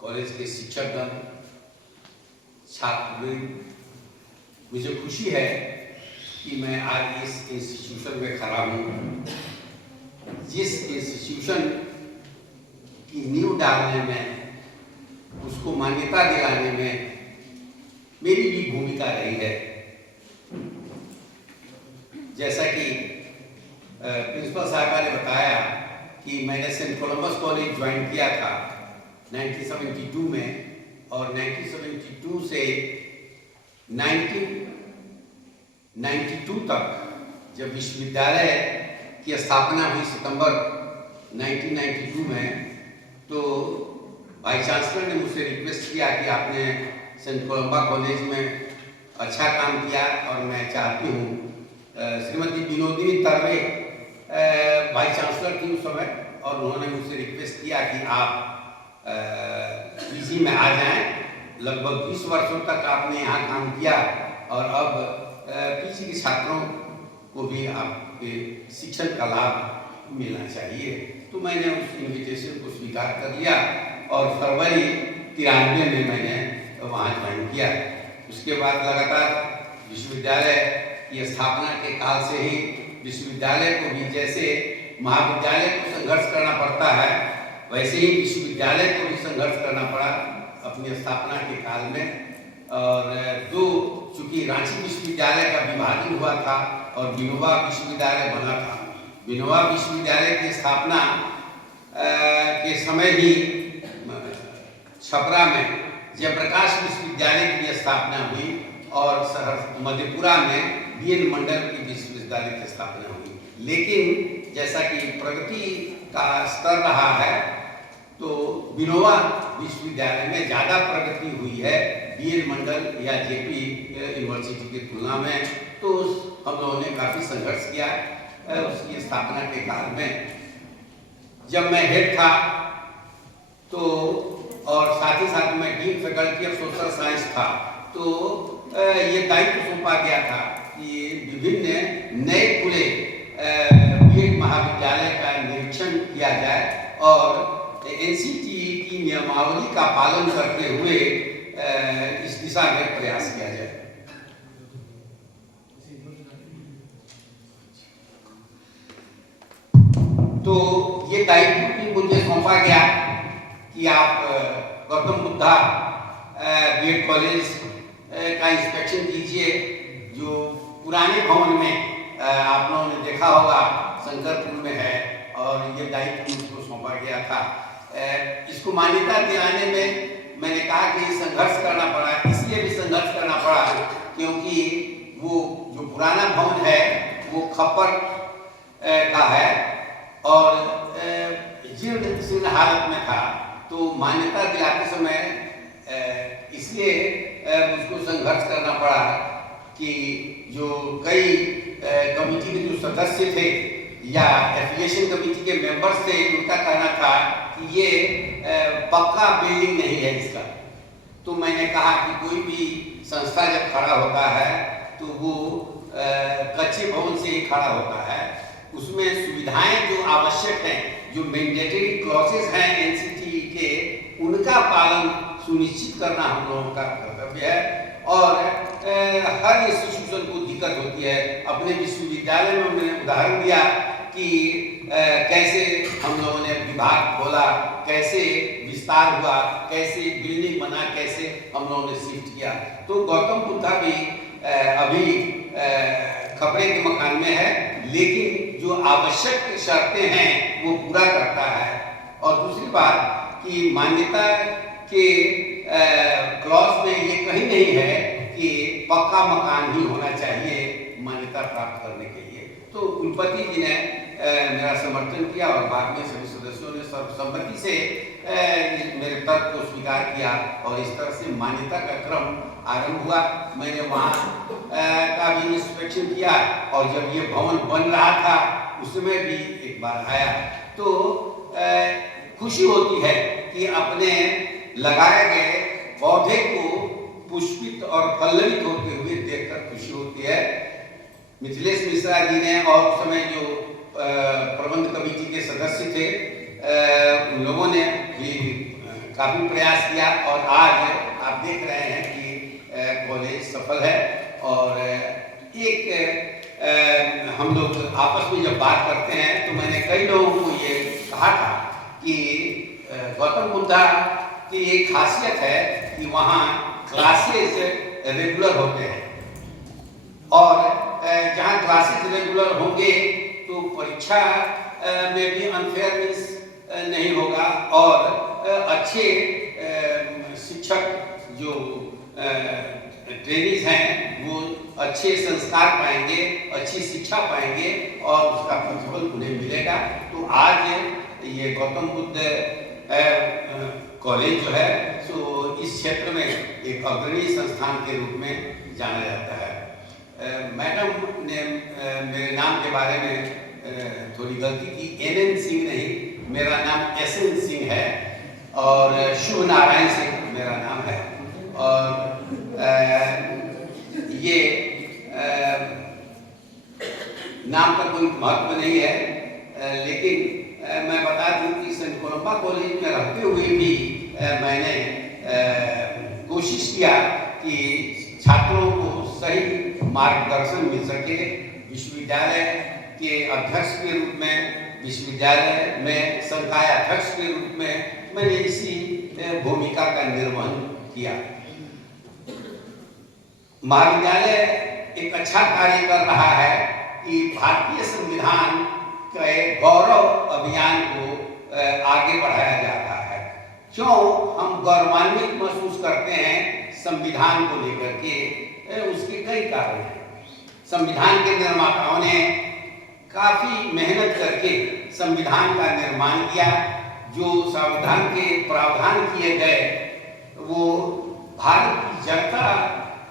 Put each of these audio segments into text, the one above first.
College के शिक्षकगण, छात्रवृंद, मुझे खुशी है कि मैं आज इस इंस्टीट्यूशन में खड़ा हूँ जिस इंस्टीट्यूशन की नींव डालने में, उसको मान्यता दिलाने में मेरी भी भूमिका रही है। जैसा कि प्रिंसिपल साहबा ने बताया कि मैंने सेंट कोलंबस कॉलेज ज्वाइन किया था 1972 में, और 1972 से 1992 तक जब विश्वविद्यालय की स्थापना हुई सितंबर 1992 में, तो वाइस चांसलर ने मुझसे रिक्वेस्ट किया कि आपने सेंट कोलंबा कॉलेज में अच्छा काम किया और मैं चाहती हूँ, श्रीमती विनोदिनी तरवे वाइस चांसलर थी उस समय, और उन्होंने मुझसे रिक्वेस्ट किया कि आप पीजी में आ जाएं। लगभग 20 वर्षों तक आपने यहाँ काम किया और अब पीजी के छात्रों को भी आपके शिक्षण का लाभ मिलना चाहिए। तो मैंने उस इन्विटेशन को स्वीकार कर लिया और फरवरी 93 में मैंने वहाँ ज्वाइन किया। उसके बाद लगातार विश्वविद्यालय की स्थापना के काल से ही विश्वविद्यालय को भी, जैसे महाविद्यालय को संघर्ष करना पड़ता है, वैसे ही विश्वविद्यालय को भी संघर्ष करना पड़ा अपनी स्थापना के काल में। और चूंकि रांची विश्वविद्यालय का विभाजन हुआ था और विनोबा विश्वविद्यालय बना था, विनोबा विश्वविद्यालय की स्थापना के समय ही छपरा में जयप्रकाश विश्वविद्यालय की स्थापना हुई और मधेपुरा में बीएन मंडल की विश्वविद्यालय की स्थापना हुई। लेकिन जैसा कि प्रगति का स्तर रहा है, तो विनोबा विश्वविद्यालय में ज़्यादा प्रगति हुई है बीएन मंडल या जेपी यूनिवर्सिटी की तुलना में। तो हम लोगों ने काफ़ी संघर्ष किया उसकी स्थापना के काल में। जब मैं हेड था तो, और साथ ही साथ मैं dean faculty of social science था, तो ये दायित्व सौंपा गया था कि विभिन्न नए खुले बीएड महाविद्यालय का निरीक्षण किया जाए और एनसीटीई की नियमावली का पालन करते हुए इस दिशा में प्रयास किया जाए। तो ये दायित्व भी मुझे सौंपा गया कि आप गौतम बुद्धा बीएड कॉलेज का इंस्पेक्शन कीजिए, जो पुराने भवन में आप लोगों ने देखा होगा शंकरपुर में है, और ये दायित्व मुझको सौंपा गया था। इसको मान्यता दिलाने में मैंने कहा कि संघर्ष करना पड़ा, इसलिए भी संघर्ष करना पड़ा क्योंकि वो जो पुराना भवन है वो खप्पर का है और जीर्ण शीर्ण हालत में था। तो मान्यता दिलाते समय इसलिए मुझको संघर्ष करना पड़ा कि जो कई कमेटी के जो सदस्य थे या एफिलिएशन कमेटी के मेंबर्स थे, उनका कहना था कि ये पक्का बिल्डिंग नहीं है इसका। तो मैंने कहा कि कोई भी संस्था जब खड़ा होता है तो वो कच्चे भवन से ही खड़ा होता है, उसमें सुविधाएं जो आवश्यक हैं, जो मैंडेटरी क्लॉजेस हैं एनसीटीई के, उनका पालन सुनिश्चित करना हम लोगों का कर्तव्य है। और हर इंस्टीट्यूशन को दिक्कत होती है। अपने विश्वविद्यालय में हमने उदाहरण दिया कि कैसे हम लोगों ने विभाग खोला, कैसे विस्तार हुआ, कैसे बिल्डिंग बना, कैसे हम लोगों ने शिफ्ट किया। तो गौतम बुद्धा भी अभी खपड़े के मकान में है, लेकिन जो आवश्यक शर्तें हैं वो पूरा करता है। और दूसरी बात कि मान्यता के क्लॉज में ये कहीं नहीं है कि पक्का मकान ही होना चाहिए मान्यता प्राप्त करने के लिए। तो कुलपति जी ने मेरा समर्थन किया और बाद में सभी सदस्यों ने सर्वसम्मति से मेरे तर्क को स्वीकार किया और इस तरह से मान्यता का क्रम आरंभ हुआ। मैंने वहाँ का भी इंस्पेक्शन किया और जब ये भवन बन रहा था उसमें भी एक बार आया। तो खुशी होती है कि अपने लगाए गए पौधे को पुष्पित और पल्लवित होते हुए देखकर खुशी होती है। मिथिलेश मिश्रा जी ने और उस समय जो प्रबंध कमेटी के सदस्य थे, उन लोगों ने भी काफ़ी प्रयास किया और आज आप देख रहे हैं कि कॉलेज सफल है। और एक हम लोग आपस में जब बात करते हैं तो मैंने कई लोगों को ये कहा था कि गौतम बुद्धा की एक खासियत है कि वहाँ क्लासेस रेगुलर होते हैं, और जहाँ क्लासेस रेगुलर होंगे तो परीक्षा में भी अनफेयरनेस नहीं होगा, और अच्छे शिक्षक जो ट्रेनिंग हैं वो अच्छे संस्कार पाएंगे, अच्छी शिक्षा पाएंगे और उसका प्रतिफल उन्हें मिलेगा। तो आज ये गौतम बुद्ध कॉलेज जो है सो इस क्षेत्र में एक अग्रणी संस्थान के रूप में जाना जाता है। मैडम ने मेरे नाम के बारे में थोड़ी गलती की, NN सिंह नहीं, मेरा नाम SN सिंह है और शुभ नारायण सिंह मेरा नाम है। और ये नाम का कोई महत्व नहीं है, लेकिन मैं बता दूं कि सेंट कोलंबा कॉलेज में रहते हुए भी मैंने कोशिश किया कि छात्रों को सही मार्गदर्शन मिल सके। विश्वविद्यालय के अध्यक्ष के रूप में, विश्वविद्यालय में संकाय अध्यक्ष के रूप में मैंने इसी भूमिका का निर्वहन किया। महाविद्यालय एक अच्छा कार्य कर रहा है कि भारतीय संविधान के गौरव अभियान को आगे बढ़ाया जा रहा है। क्यों हम गौरवान्वित महसूस करते हैं संविधान को लेकर के? उसके कई कारण हैं। संविधान के निर्माताओं ने काफी मेहनत करके संविधान का निर्माण किया। जो संविधान के प्रावधान किए गए वो भारत की जनता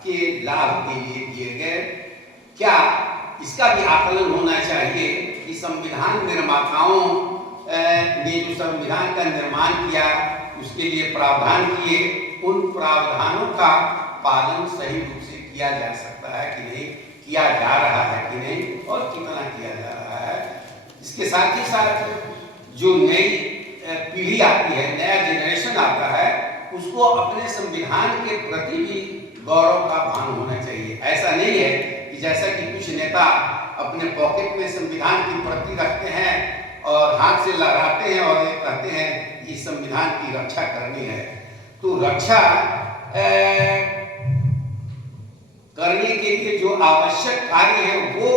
के लाभ के लिए किए गए। क्या इसका भी आकलन होना चाहिए कि संविधान निर्माताओं ने जो संविधान का निर्माण किया, उसके लिए प्रावधान किए, उन प्रावधानों का पालन सही रूप से किया जा सकता है कि नहीं, किया जा रहा है कि नहीं, और कितना किया जा रहा है। इसके साथ ही साथ जो नई पीढ़ी आती है, नया जनरेशन आता है, उसको अपने संविधान के प्रति भी गौरव का भान होना चाहिए। ऐसा नहीं है कि जैसा कि कुछ नेता अपने पॉकेट में संविधान की प्रति रखते हैं और हाथ से लहराते हैं और ये कहते हैं कि संविधान की रक्षा करनी है। तो रक्षा करने के लिए जो आवश्यक कार्य है वो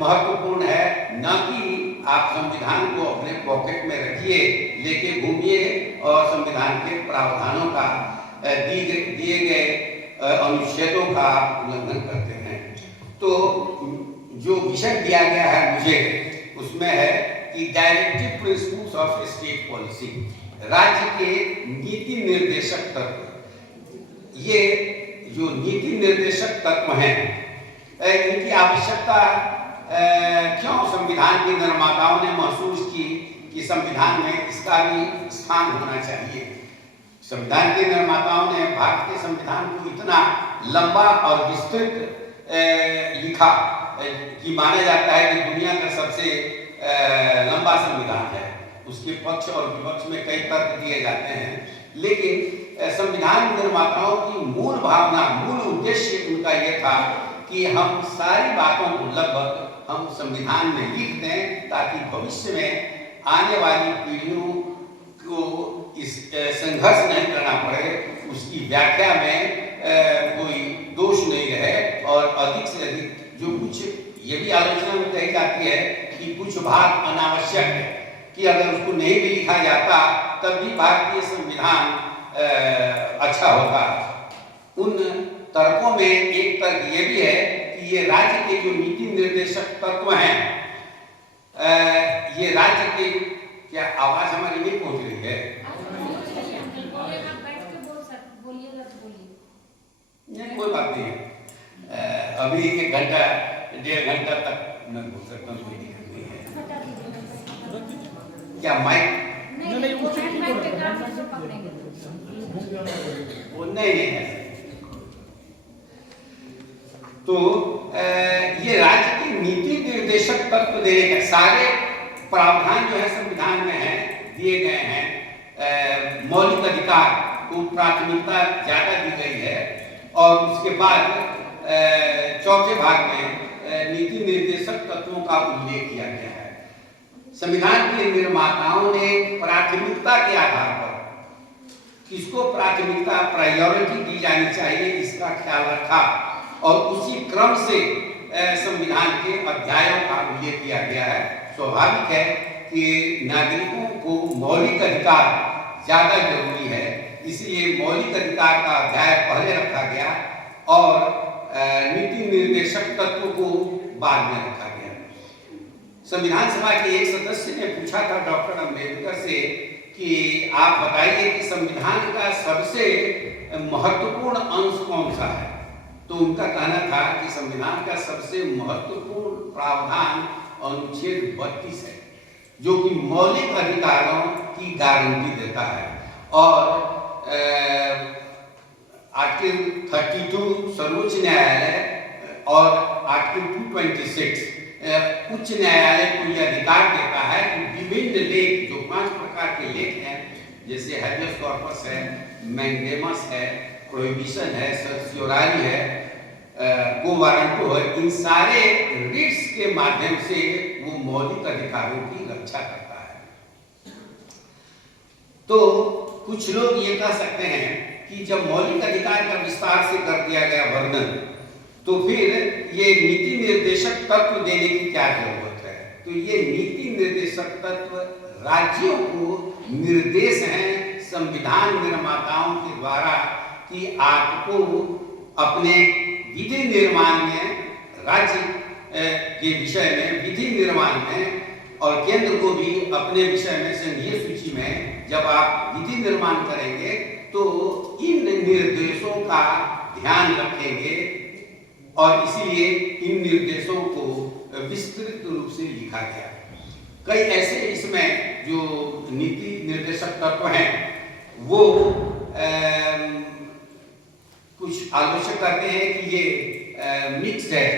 महत्वपूर्ण है, न कि आप संविधान को अपने पॉकेट में रखिए, लेके घूमिए और संविधान के प्रावधानों का दिए गए अनुच्छेदों का उल्लंघन करते हैं। तो जो विषय दिया गया है मुझे, उसमें है कि directive principles of state policy, राज्य के नीति निर्देशक तत्व। ये जो नीति निर्देशक तत्व हैं, इनकी आवश्यकता क्यों संविधान के निर्माताओं ने महसूस की कि संविधान में इसका भी स्थान होना चाहिए। संविधान के निर्माताओं ने भारत के संविधान को इतना लंबा और विस्तृत लिखा कि माना जाता है कि दुनिया का सबसे लंबा संविधान है। उसके पक्ष और विपक्ष में कई तर्क दिए जाते हैं, लेकिन संविधान निर्माताओं की मूल भावना, मूल उद्देश्य उनका यह था कि हम सारी बातों को लगभग हम संविधान में लिख दें, ताकि भविष्य में आने वाली पीढ़ियों को इस संघर्ष नहीं करना पड़े, उसकी व्याख्या में कोई दोष नहीं रहे, और अधिक से अधिक जो कुछ ये भी आलोचना में कही जाती है कि कुछ भाग अनावश्यक है, कि अगर उसको नहीं भी लिखा जाता तब भी भारतीय संविधान अच्छा होता। उन तर्कों में एक तर्क ये भी है कि ये राज्य के जो नीति निर्देशक तत्व हैं, ये राज्य के, क्या आवाज हमारी नहीं पहुंच रही है? नहीं, कोई बात नहीं है। अभी 1 घंटा 1.5 घंटा तक मैं बोल सकता हूँ, कोई दिक्कत नहीं है। क्या माइक वो नहीं है। तो ये राज्य के नीति निर्देशक तत्व देने का, सारे प्रावधान जो है संविधान में है, दिए गए हैं, मौलिक अधिकार को प्राथमिकता ज़्यादा दी गई है और उसके बाद चौथे भाग में नीति निर्देशक तत्वों का उल्लेख किया गया है। संविधान के निर्माताओं ने प्राथमिकता के आधार पर किसको प्राथमिकता प्रायोरिटी दी जानी चाहिए इसका ख्याल रखा और उसी क्रम से संविधान के अध्यायों का उल्लेख किया गया है। स्वाभाविक है कि नागरिकों को मौलिक अधिकार ज्यादा जरूरी है, इसलिए मौलिक अधिकार का अध्याय पहले रखा गया और नीति निर्देशक तत्व को बाद में रखा गया। संविधान सभा के एक सदस्य ने पूछा था डॉक्टर अम्बेडकर से कि आप बताइए कि संविधान का सबसे महत्वपूर्ण अंश कौन सा है, तो उनका कहना था कि संविधान का सबसे महत्वपूर्ण प्रावधान अनुच्छेद 32 है, जो कि मौलिक अधिकारों की गारंटी देता है और आर्टिकल 32 सर्वोच्च न्यायालय और आर्टिकल 226 उच्च न्यायालय को यह अधिकार देता है कि विभिन्न लेख, जो 5 प्रकार के लेख हैं, जैसे हैबियस कॉर्पस है, मैंडेमस है, प्रोहिबिशन है, सर्सियोरारी है, को वारंटो है, इन सारे रिट्स के माध्यम से वो मौलिक अधिकारों की रक्षा करता है। तो कुछ लोग ये कह सकते हैं कि जब मौलिक अधिकार का विस्तार से कर दिया गया वर्णन, तो फिर ये नीति निर्देशक तत्व देने की क्या जरूरत है? तो ये नीति निर्देशक तत्व राज्यों को निर्देश हैं संविधान निर्माताओं के द्वारा कि आपको अपने विधि निर्माण में, राज्य के विषय में, विधि निर्माण में, और केंद्र को भी अपने विषय में संघीय सूची में जब आप विधि निर्माण करेंगे तो इन निर्देशों का ध्यान रखेंगे और इसीलिए इन निर्देशों को विस्तृत रूप से लिखा गया। कई ऐसे इसमें जो नीति निर्देशक तत्व हैं वो कुछ आलोचक कहते हैं कि ये मिक्स्ड है,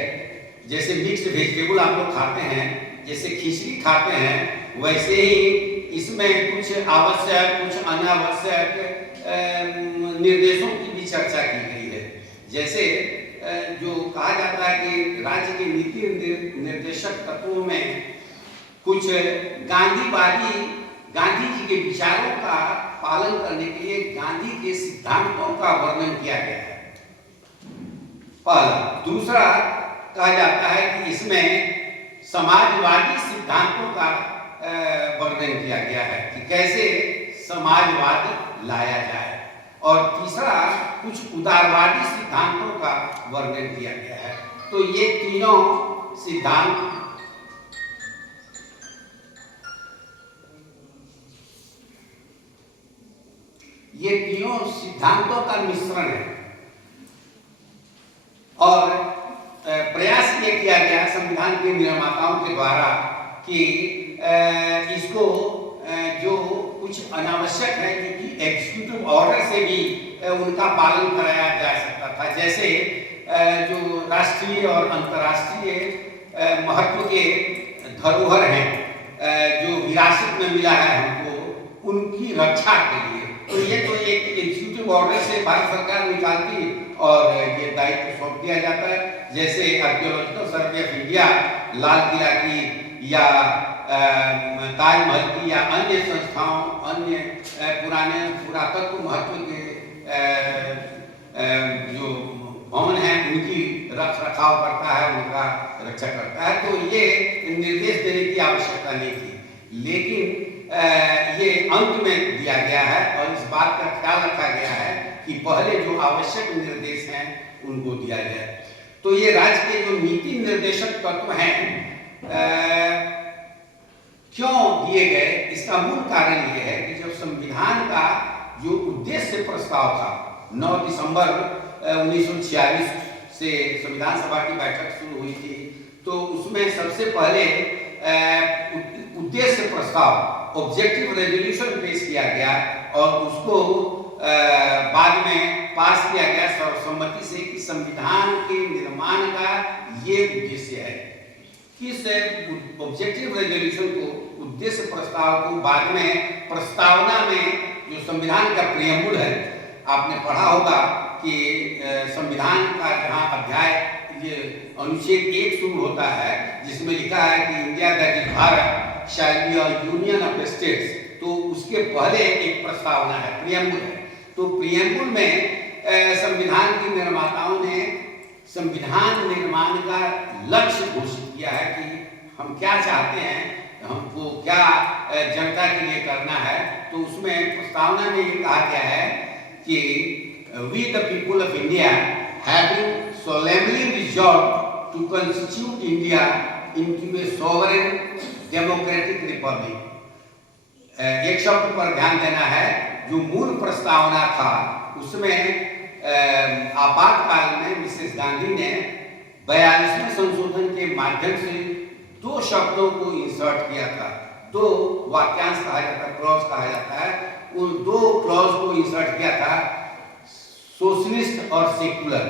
जैसे मिक्स्ड वेजिटेबल आप लोग खाते हैं, जैसे खिचड़ी खाते हैं, वैसे ही इसमें कुछ आवश्यक कुछ अनावश्यक निर्देशों की भी चर्चा की गई है। जैसे जो कहा जाता है कि राज्य के नीति निर्देशक तत्वों में कुछ गांधी जी के विचारों का पालन करने के लिए गांधी के सिद्धांतों का वर्णन किया गया है, पहला। दूसरा कहा जाता है कि इसमें समाजवादी सिद्धांतों का वर्णन किया गया है कि कैसे समाजवाद लाया जाए, और तीसरा कुछ उदारवादी सिद्धांतों का वर्णन किया गया है। तो ये तीनों सिद्धांत सिद्धांतों का मिश्रण है और प्रयास ये किया गया संविधान के निर्माताओं के द्वारा कि इसको जो कुछ अनावश्यक है, क्योंकि एग्जीक्यूटिव ऑर्डर से भी उनका पालन कराया जा सकता था। जैसे जो राष्ट्रीय और अंतर्राष्ट्रीय महत्व के धरोहर हैं, जो विरासत में मिला है हमको, उनकी रक्षा के लिए तो ये तो एक एग्जीक्यूटिव ऑर्डर से भारत सरकार निकालती और ये दायित्व सौंप दिया जाता है। जैसे archaeological survey of India Lal Qila की या ताजमहल की या अन्य संस्थाओं, अन्य पुराने पुरातत्व महत्व के जो भवन हैं उनकी रख रखाव करता है, उनका रक्षा करता है। तो ये निर्देश देने की आवश्यकता नहीं थी, लेकिन ये अंत में दिया गया है और इस बात का ख्याल रखा गया है कि पहले जो आवश्यक निर्देश हैं उनको दिया जाए। तो ये राज्य के जो नीति निर्देशक तत्व हैं क्यों दिए गए, इसका मूल कारण ये है कि जब संविधान का जो उद्देश्य प्रस्ताव था 9 दिसंबर 1946 से संविधान सभा की बैठक शुरू हुई थी, तो उसमें सबसे पहले उद्देश्य प्रस्ताव ऑब्जेक्टिव रेजोल्यूशन पेश किया गया और उसको बाद में पास किया गया सर्वसम्मति से कि संविधान के निर्माण का ये उद्देश्य है। किस ऑब्जेक्टिव रेजोल्यूशन को, उद्देश्य प्रस्ताव को बाद में प्रस्तावना में जो संविधान का प्रियम्बुल है, आपने पढ़ा होगा कि संविधान का जहाँ अध्याय ये अनुच्छेद 1 शुरू होता है, जिसमें लिखा है कि India that is Bharat shall be a union of states, तो उसके पहले एक प्रस्तावना है, प्रियम्बुल है। तो प्रियम्बुल में संविधान के निर्माताओं ने संविधान निर्माण का लक्ष्य घोषित किया है कि हम क्या चाहते हैं, हमको क्या जनता के लिए करना है। तो उसमें प्रस्तावना में ये कहा गया है कि we the people of India having solemnly resolved to constitute India into a sovereign democratic republic। एक शब्द पर ध्यान देना है, जो मूल प्रस्तावना था उसमें आपातकाल में मिसेस गांधी ने 42वें संशोधन के माध्यम से 2 शब्दों को इंसर्ट किया था। 2 वाक्यांश कहा जाता है, क्लॉज कहा जाता है। उन 2 क्लॉज को इंसर्ट किया था, सोशलिस्ट और सेकुलर।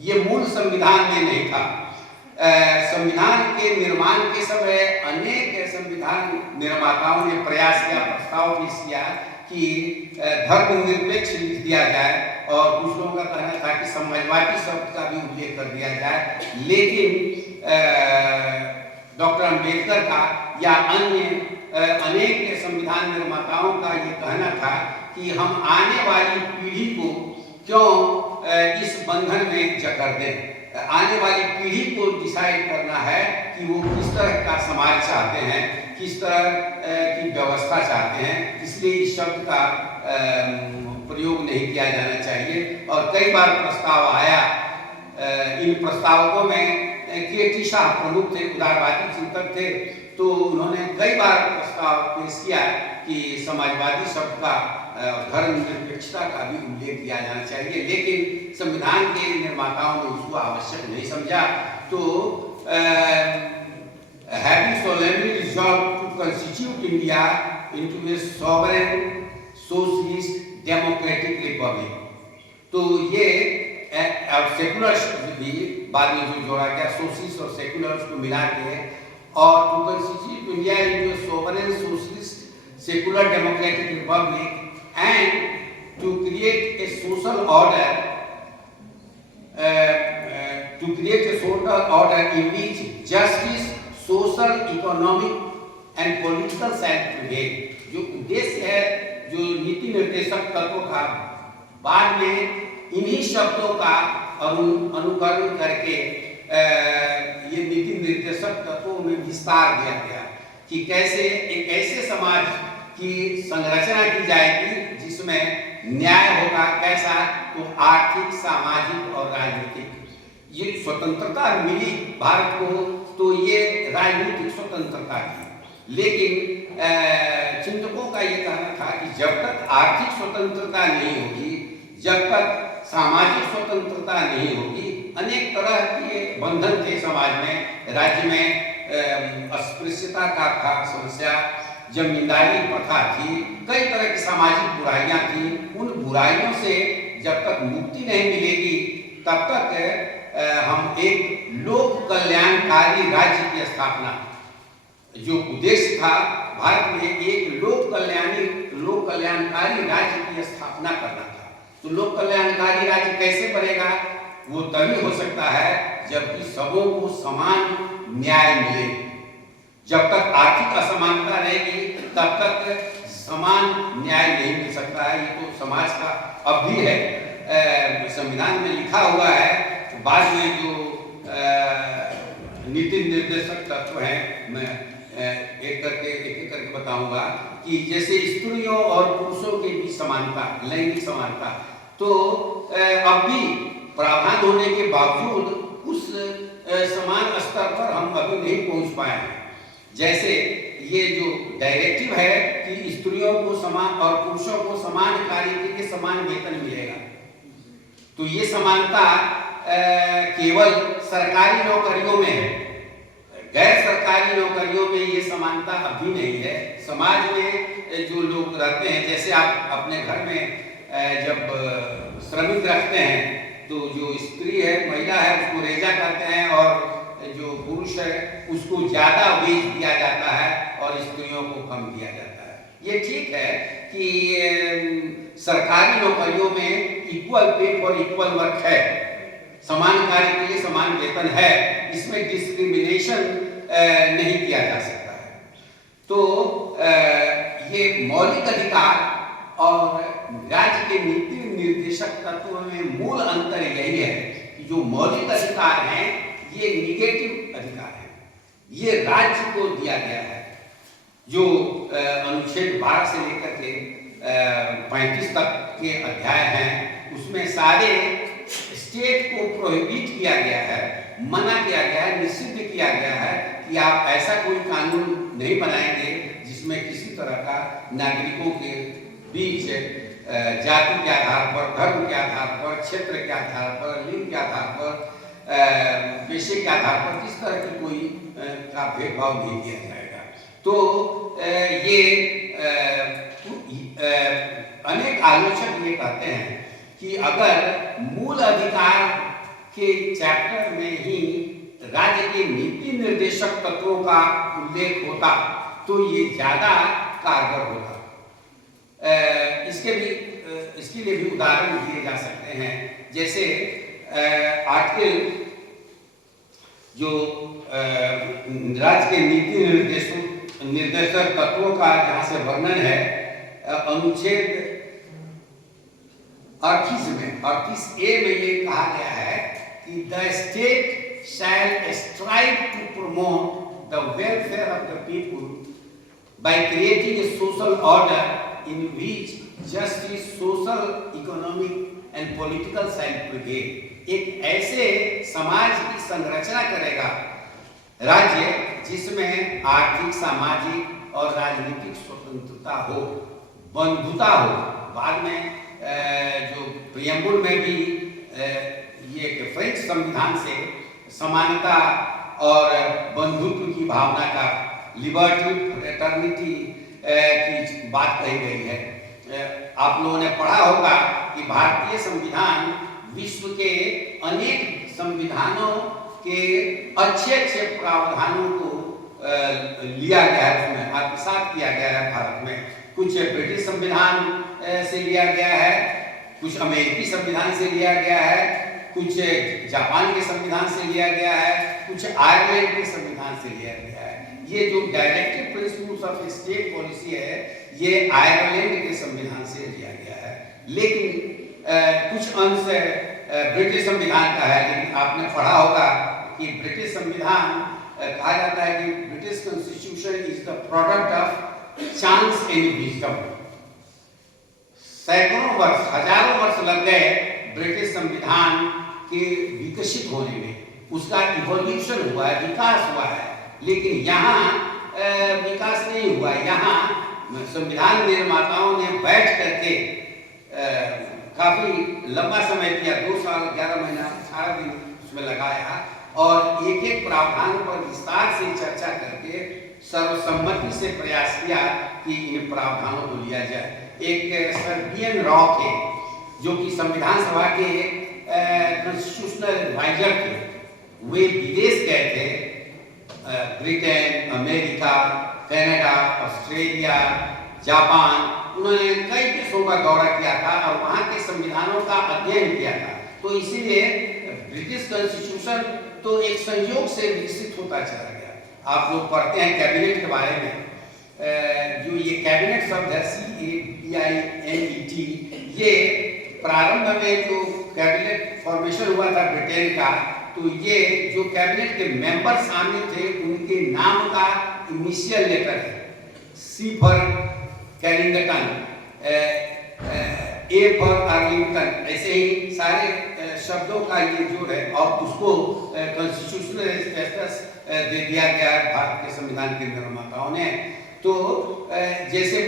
ये मूल संविधान में नहीं था। संविधान के निर्माण के समय अनेक संविधान निर्माताओं ने प्रयास किया, प्रस्ताव पेश किया कि धर्मनिरपेक्ष लिख दिया जाए, और कुछ लोगों का कहना था कि समाजवादी शब्द का भी उल्लेख कर दिया जाए। लेकिन डॉक्टर अम्बेडकर का या अन्य अनेक संविधान निर्माताओं का ये कहना था कि हम आने वाली पीढ़ी को क्यों इस बंधन में जकड़ दें। आने वाली पीढ़ी को डिसाइड करना है कि वो किस तरह का समाज चाहते हैं, किस तरह की व्यवस्था चाहते हैं। इसलिए इस शब्द का प्रयोग नहीं किया जाना चाहिए। और कई बार प्रस्ताव आया, इन प्रस्तावकों में के.टी. शाह प्रमुख थे, उदारवादी चिंतक थे, तो उन्होंने कई बार प्रस्ताव पेश किया कि समाजवादी शब्द का, धर्मनिरपेक्षता का भी उल्लेख किया जाना चाहिए। लेकिन संविधान के निर्माताओं ने उसको आवश्यक नहीं समझा। तो having solemnly resolved to constitute India into a sovereign socialist democratic republic. तो ये सेकुलर भी बाद में जो जोड़ा गया, सोशलिस्ट और सेकुलर को मिला के, और to constitute India into a sovereign socialist secular democratic republic and to create a social order, in which justice, social, economic and political shall prevail। जो उद्देश्य है, जो नीति निर्देशक तत्वों का, बाद में इन्हीं शब्दों का अनुकरण करके ये नीति निर्देशक तत्वों में विस्तार दिया गया कि कैसे एक ऐसे समाज की संरचना की जाएगी जिसमें न्याय होगा। कैसा? तो आर्थिक, सामाजिक और राजनीतिक। ये स्वतंत्रता मिली भारत को, तो ये राजनीतिक स्वतंत्रता थी। लेकिन चिंतकों का ये कहना था कि जब तक आर्थिक स्वतंत्रता नहीं होगी, जब तक सामाजिक स्वतंत्रता नहीं होगी, अनेक तरह के बंधन थे समाज में, राज्य में अस्पृश्यता का था समस्या, जमींदारी प्रथा थी, कई तरह की सामाजिक बुराइयां थी। उन बुराइयों से जब तक मुक्ति नहीं मिलेगी, तब तक हम एक लोक कल्याणकारी राज्य की स्थापना, जो उद्देश्य था भारत में एक लोक कल्याणकारी राज्य की स्थापना करना था। तो लोक कल्याणकारी राज्य कैसे बनेगा? वो तभी हो सकता है जबकि सबों को समान न्याय मिले। जब तक आर्थिक असमानता रहेगी, तब तक समान न्याय नहीं मिल सकता है। ये तो समाज का अब भी है, संविधान में लिखा हुआ है। बाद में जो नीति निर्देशक तत्व हैं, मैं एक एक करके बताऊंगा कि जैसे स्त्रियों और पुरुषों के बीच समानता, लैंगिक समानता, तो अब भी प्रावधान होने के बावजूद उस समान स्तर पर हम अभी नहीं पहुंच पाए हैं। जैसे ये जो डायरेक्टिव है कि स्त्रियों को समान और पुरुषों को समान कार्य के लिए समान वेतन मिलेगा, तो ये समानता केवल सरकारी नौकरियों में है, गैर सरकारी नौकरियों में ये समानता अभी नहीं है। समाज में जो लोग रहते हैं, जैसे आप अपने घर में जब श्रमिक रखते हैं, तो जो स्त्री है, महिला है, उसको रेजा करते हैं, और जो पुरुष है उसको ज्यादा वेज दिया जाता है और स्त्रियों को कम दिया जाता है। ये ठीक है कि सरकारी नौकरियों में equal pay for equal work है, समान कार्य के लिए समान वेतन है, इसमें डिस्क्रिमिनेशन नहीं किया जा सकता है। तो ये मौलिक अधिकार और राज्य के नीति निर्देशक तत्वों में मूल अंतर यही है कि जो मौलिक अधिकार हैं ये निगेटिव अधिकार हैं, ये राज्य को दिया गया है। जो अनुच्छेद 12 से लेकर के 35 तक के अध्याय हैं उसमें सारे स्टेट को प्रोहिबिट किया गया है, मना किया गया है, निषिद्ध किया गया है कि आप ऐसा कोई कानून नहीं बनाएंगे जिसमें किसी तरह का नागरिकों के बीच जाति के आधार पर, धर्म के आधार पर, क्षेत्र के आधार पर, लिंग के आधार पर, पेशे के आधार पर किस तरह की कोई का भेदभाव नहीं किया जाएगा। तो ये अनेक आलोचक ये कहते हैं कि अगर मूल अधिकार के चैप्टर में ही राज्य के नीति निर्देशक तत्वों का उल्लेख होता तो ये ज्यादा कारगर होता। इसके लिए भी उदाहरण दिए जा सकते हैं, जैसे आर्टिकल जो राज्य के नीति निर्देशक तत्वों का जहां से वर्णन है, अनुच्छेद 38A में ये कहा गया है कि the state shall strive to promote the welfare of the people by creating a social order in which justice, social, economic and political shall prevail। एक ऐसे समाज की संरचना करेगा राज्य जिसमें आर्थिक, सामाजिक और राजनीतिक स्वतंत्रता हो, बंधुता हो। बाद में जो प्रियम्बुल में भी ये फ्रेंच संविधान से समानता और बंधुत्व की भावना का, लिबर्टी, फ्रेटर्निटी की बात कही गई है। आप लोगों ने पढ़ा होगा कि भारतीय संविधान विश्व के अनेक संविधानों के अच्छे प्रावधानों को लिया गया है, उसमें आत्मसात किया गया है। भारत में कुछ ब्रिटिश संविधान से लिया गया है, कुछ अमेरिकी संविधान से लिया गया है, कुछ जापान के संविधान से लिया गया है, कुछ आयरलैंड के संविधान से लिया गया है। ये जो directive principles of state policy है ये आयरलैंड के संविधान से लिया गया है, लेकिन कुछ अंश ब्रिटिश संविधान का है। लेकिन आपने पढ़ा होगा कि ब्रिटिश संविधान कहा जाता है कि British constitution is the product of chance and wisdom. सैकड़ों वर्ष, हजारों वर्ष लग गए ब्रिटिश संविधान के विकसित होने में, उसका इवोल्यूशन हुआ है, विकास हुआ है। लेकिन यहाँ विकास नहीं हुआ। यहाँ संविधान निर्माताओं ने बैठ करके काफी लंबा समय किया, 2 साल 11 महीना 18 दिन उसमें लगाया और एक एक प्रावधान पर विस्तार से चर्चा करके सर्वसम्मति से प्रयास किया कि इन प्रावधानों को लिया जाए। एक सर B.N. राव थे जो कि संविधान सभा के कॉन्स्टिट्यूशनल एडवाइजर थे। वे विदेश गए थे, Britain, America, Canada, Australia, Japan, उन्होंने कई देशों का दौरा किया था और वहाँ के संविधानों का अध्ययन किया था। तो इसीलिए ब्रिटिश कॉन्स्टिट्यूशन तो एक संयोग से विकसित होता चला गया। आप लोग पढ़ते हैं कैबिनेट के बारे में, जो ये कैबिनेट शब्द है CABINET, ये प्रारंभ में जो कैबिनेट फॉर्मेशन हुआ था ब्रिटेन का, तो ये जो कैबिनेट के मेंबर शामिल थे उनके नाम का इनिशियल लेटर है। C for Callington, A for Arlington, ऐसे ही सारे शब्दों का ये जो है और उसको कॉन्स्टिट्यूशनल स्टेटस दे दिया गया है भारत के संविधान के निर्माताओं ने। तो जैसे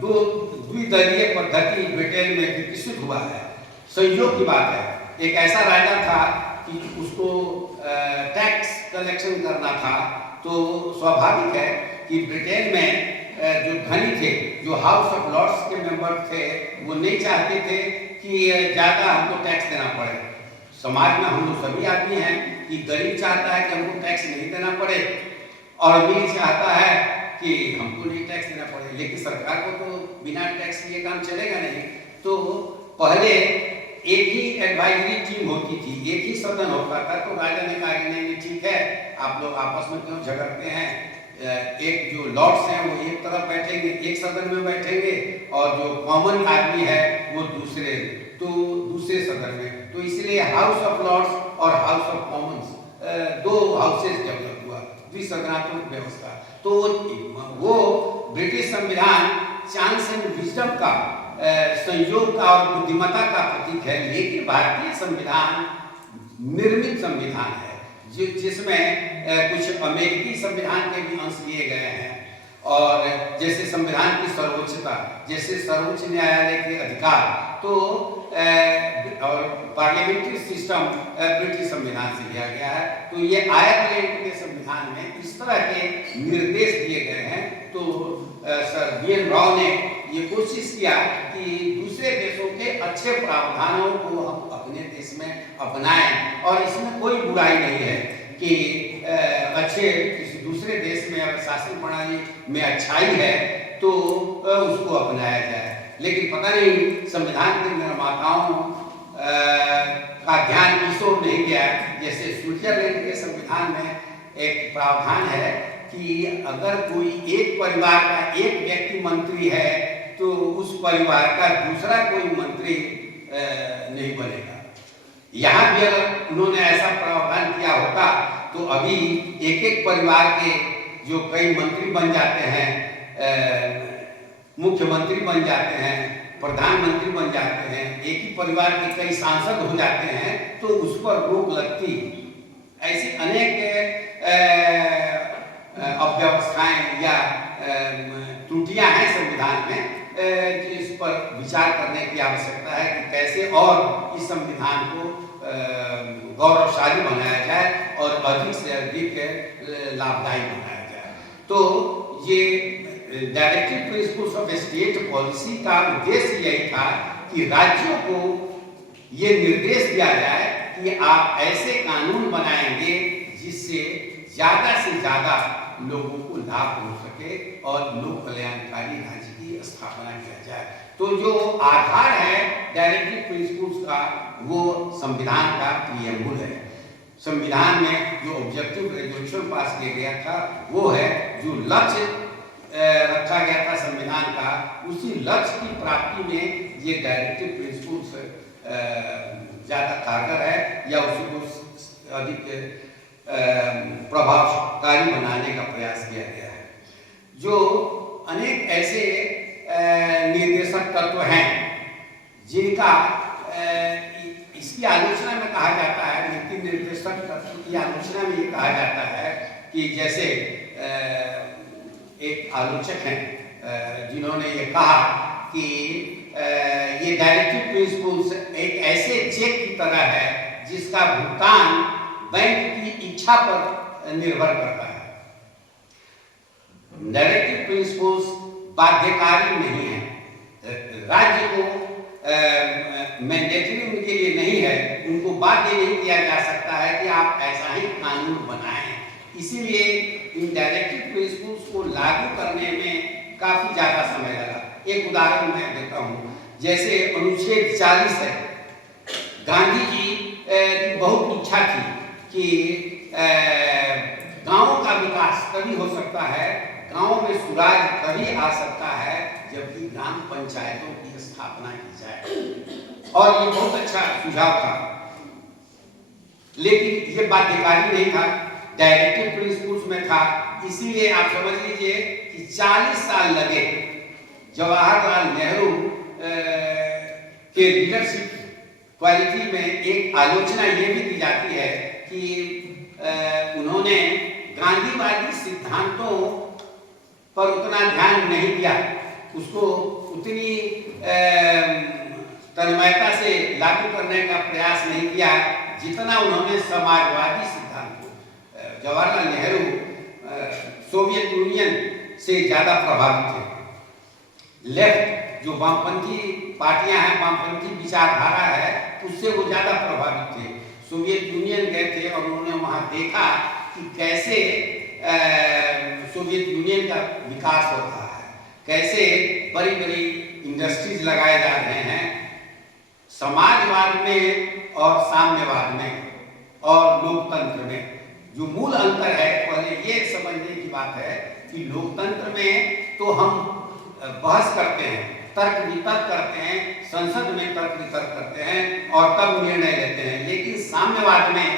द्विदलीय पद्धति ब्रिटेन में विकसित हुआ है, संयोग की बात है। एक ऐसा राजा था कि उसको टैक्स कलेक्शन करना था, तो स्वाभाविक है कि ब्रिटेन में जो धनी थे, जो हाउस ऑफ लॉर्ड्स के मेंबर थे, वो नहीं चाहते थे कि ज़्यादा हमको टैक्स देना पड़े। समाज में हम लोग सभी आदमी हैं कि गरीब चाहता है कि हमको टैक्स नहीं देना पड़े और अमीर चाहता है कि हमको नहीं टैक्स देना पड़े, लेकिन सरकार को तो बिना टैक्स लिए काम चलेगा नहीं। तो पहले एक ही एडवाइजरी टीम होती थी, एक ही सदन होता था। तो राजा ने कहा कि नहीं ठीक है, आप लोग आपस में क्यों झगड़ते हैं, एक जो लॉर्ड्स हैं वो एक तरफ बैठेंगे, एक सदन में बैठेंगे, और जो कॉमन आदमी है वो दूसरे सदन में। तो इसलिए हाउस ऑफ लॉर्ड्स और हाउस ऑफ कॉमन्स दो हाउसेस डेवलप हुआ, द्विसदनात्मक व्यवस्था। तो वो ब्रिटिश संविधान चांस एंड विजडम का, संयोग का और बुद्धिमत्ता का प्रतीक है। लेकिन भारतीय संविधान निर्मित संविधान है, जिसमें कुछ अमेरिकी संविधान के भी अंश लिए गए हैं, और जैसे संविधान की सर्वोच्चता, जैसे सर्वोच्च न्यायालय के अधिकार, तो और पार्लियामेंट्री सिस्टम ब्रिटिश संविधान से लिया गया है। तो ये आयरलैंड के संविधान में इस तरह के निर्देश दिए गए हैं। तो सर BN राव ने ये कोशिश किया कि दूसरे देशों के अच्छे प्रावधानों को हम अपने देश में अपनाएं, और इसमें कोई बुराई नहीं है कि अच्छे किसी दूसरे देश में अगर शासन प्रणाली में अच्छाई है तो उसको अपनाया जाए। लेकिन पता नहीं संविधान के निर्माताओं का ध्यान इस ओर नहीं गया। जैसे स्विट्जरलैंड के संविधान में एक प्रावधान है कि अगर कोई एक परिवार का एक व्यक्ति मंत्री है तो उस परिवार का दूसरा कोई मंत्री नहीं बनेगा। यहाँ भी अगर उन्होंने ऐसा प्रावधान किया होता तो अभी एक एक परिवार के जो कई मंत्री बन जाते हैं, मुख्यमंत्री बन जाते हैं, प्रधानमंत्री बन जाते हैं, एक ही परिवार के कई सांसद हो जाते हैं, तो उस पर रोक लगती। ऐसी अनेक अव्यवस्थाएं या त्रुटियां हैं संविधान में, जिस पर विचार करने की आवश्यकता है कि कैसे और इस संविधान को गौरवशाली बनाया जाए और अधिक से अधिक लाभदायी बनाया जाए। तो ये directive principles of state policy का उद्देश्य यही था कि राज्यों को ये निर्देश दिया जाए कि आप ऐसे कानून बनाएंगे जिससे ज़्यादा से ज़्यादा लोगों को लाभ हो सके और लोक कल्याणकारी राज्य की स्थापना किया जाए। तो जो आधार है डायरेक्टिव प्रिंसिपल्स का, वो संविधान का प्रीएम्बुल है। संविधान में जो ऑब्जेक्टिव रेजोल्यूशन पास किया गया था वो है, जो लक्ष्य रखा गया था संविधान का, उसी लक्ष्य की प्राप्ति में ये डायरेक्टिव प्रिंसिपल्स ज़्यादा कारगर है या उसी को अधिक प्रभावकारी बनाने का प्रयास किया गया है। जो अनेक ऐसे निर्देशक तत्व हैं जिनका इसकी आलोचना में कहा जाता है, नीति निर्देशक तत्व की आलोचना में ये कहा जाता है कि जैसे एक आलोचक हैं जिन्होंने ये कहा कि ये डायरेक्टिव प्रिंसिपल्स एक ऐसे चेक की तरह है जिसका भुगतान बैंक की इच्छा पर निर्भर करता है। डायरेक्टिव प्रिंसिपल्स बाध्यकारी नहीं है, राज्य को मैंडेटरी उनके लिए नहीं है, उनको बाध्य नहीं किया जा सकता है कि आप ऐसा ही कानून बनाएं। इसीलिए इन डायरेक्टिव प्रिंसिपल्स को लागू करने में काफी ज्यादा समय लगा। एक उदाहरण मैं देता हूँ, जैसे अनुच्छेद 40 है। गांधी जी की बहुत इच्छा थी कि गांव का विकास तभी हो सकता है, गांव में सुराज तभी आ सकता है जबकि ग्राम पंचायतों की स्थापना की जाए, और ये बहुत अच्छा सुझाव था। लेकिन ये बाध्यकारी नहीं था, डायरेक्टिव प्रिंसिपल्स में था। इसीलिए आप समझ लीजिए कि 40 साल लगे। जवाहरलाल नेहरू के लीडरशिप क्वालिटी में एक आलोचना ये भी की जाती है कि उन्होंने गांधीवादी सिद्धांतों पर उतना ध्यान नहीं दिया, उसको उतनी तन्मयता से लागू करने का प्रयास नहीं किया जितना उन्होंने समाजवादी सिद्धांतों। जवाहरलाल नेहरू सोवियत यूनियन से ज़्यादा प्रभावित थे। लेफ्ट जो वामपंथी पार्टियां हैं, वामपंथी विचारधारा है, उससे वो ज़्यादा प्रभावित थे। सोवियत यूनियन गए थे और उन्होंने वहाँ देखा कि कैसे सोवियत यूनियन का विकास हो रहा है, कैसे बड़ी बड़ी इंडस्ट्रीज लगाए जा रहे हैं, समाजवाद में और साम्यवाद में और लोकतंत्र में जो मूल अंतर है, पहले ये समझने की बात है कि लोकतंत्र में तो हम बहस करते हैं, तर्क वितर्क करते हैं, संसद में तर्क वितर्क करते हैं और तब निर्णय लेते हैं, लेकिन साम्यवाद में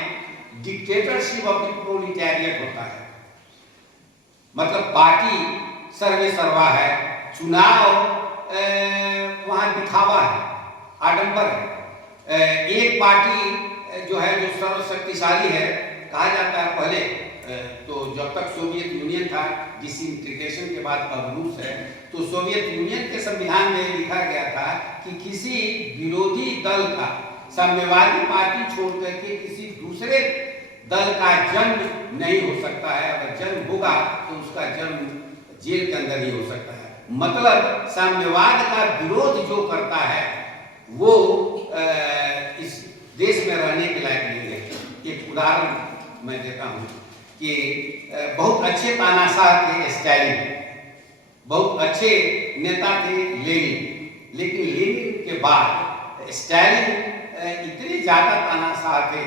डिक्टेटरशिप ऑफ द प्रोलिटेरिएट होता है। मतलब पार्टी सर्वे सर्वा है, चुनाव वहां दिखावा है, आडंबर है। एक पार्टी जो है जो सर्वशक्तिशाली है कहा जाता है, पहले तो जब तक सोवियत यूनियन था, डिसइंटीग्रेशन के बाद अब रूस है, तो सोवियत यूनियन के संविधान में लिखा गया था कि किसी विरोधी दल का, साम्यवादी पार्टी छोड़ करके किसी दूसरे दल का जन्म नहीं हो सकता है। अगर जन्म होगा तो उसका जन्म जेल के अंदर ही हो सकता है। मतलब साम्यवाद का विरोध जो करता है वो इस देश में रहने के लायक नहीं है। एक उदाहरण मैं देता हूँ कि बहुत अच्छे तानाशाह थे स्टालिन, बहुत अच्छे नेता थे लेनिन, लेकिन लेनिन के बाद स्टालिन इतने ज्यादा तानाशाह थे,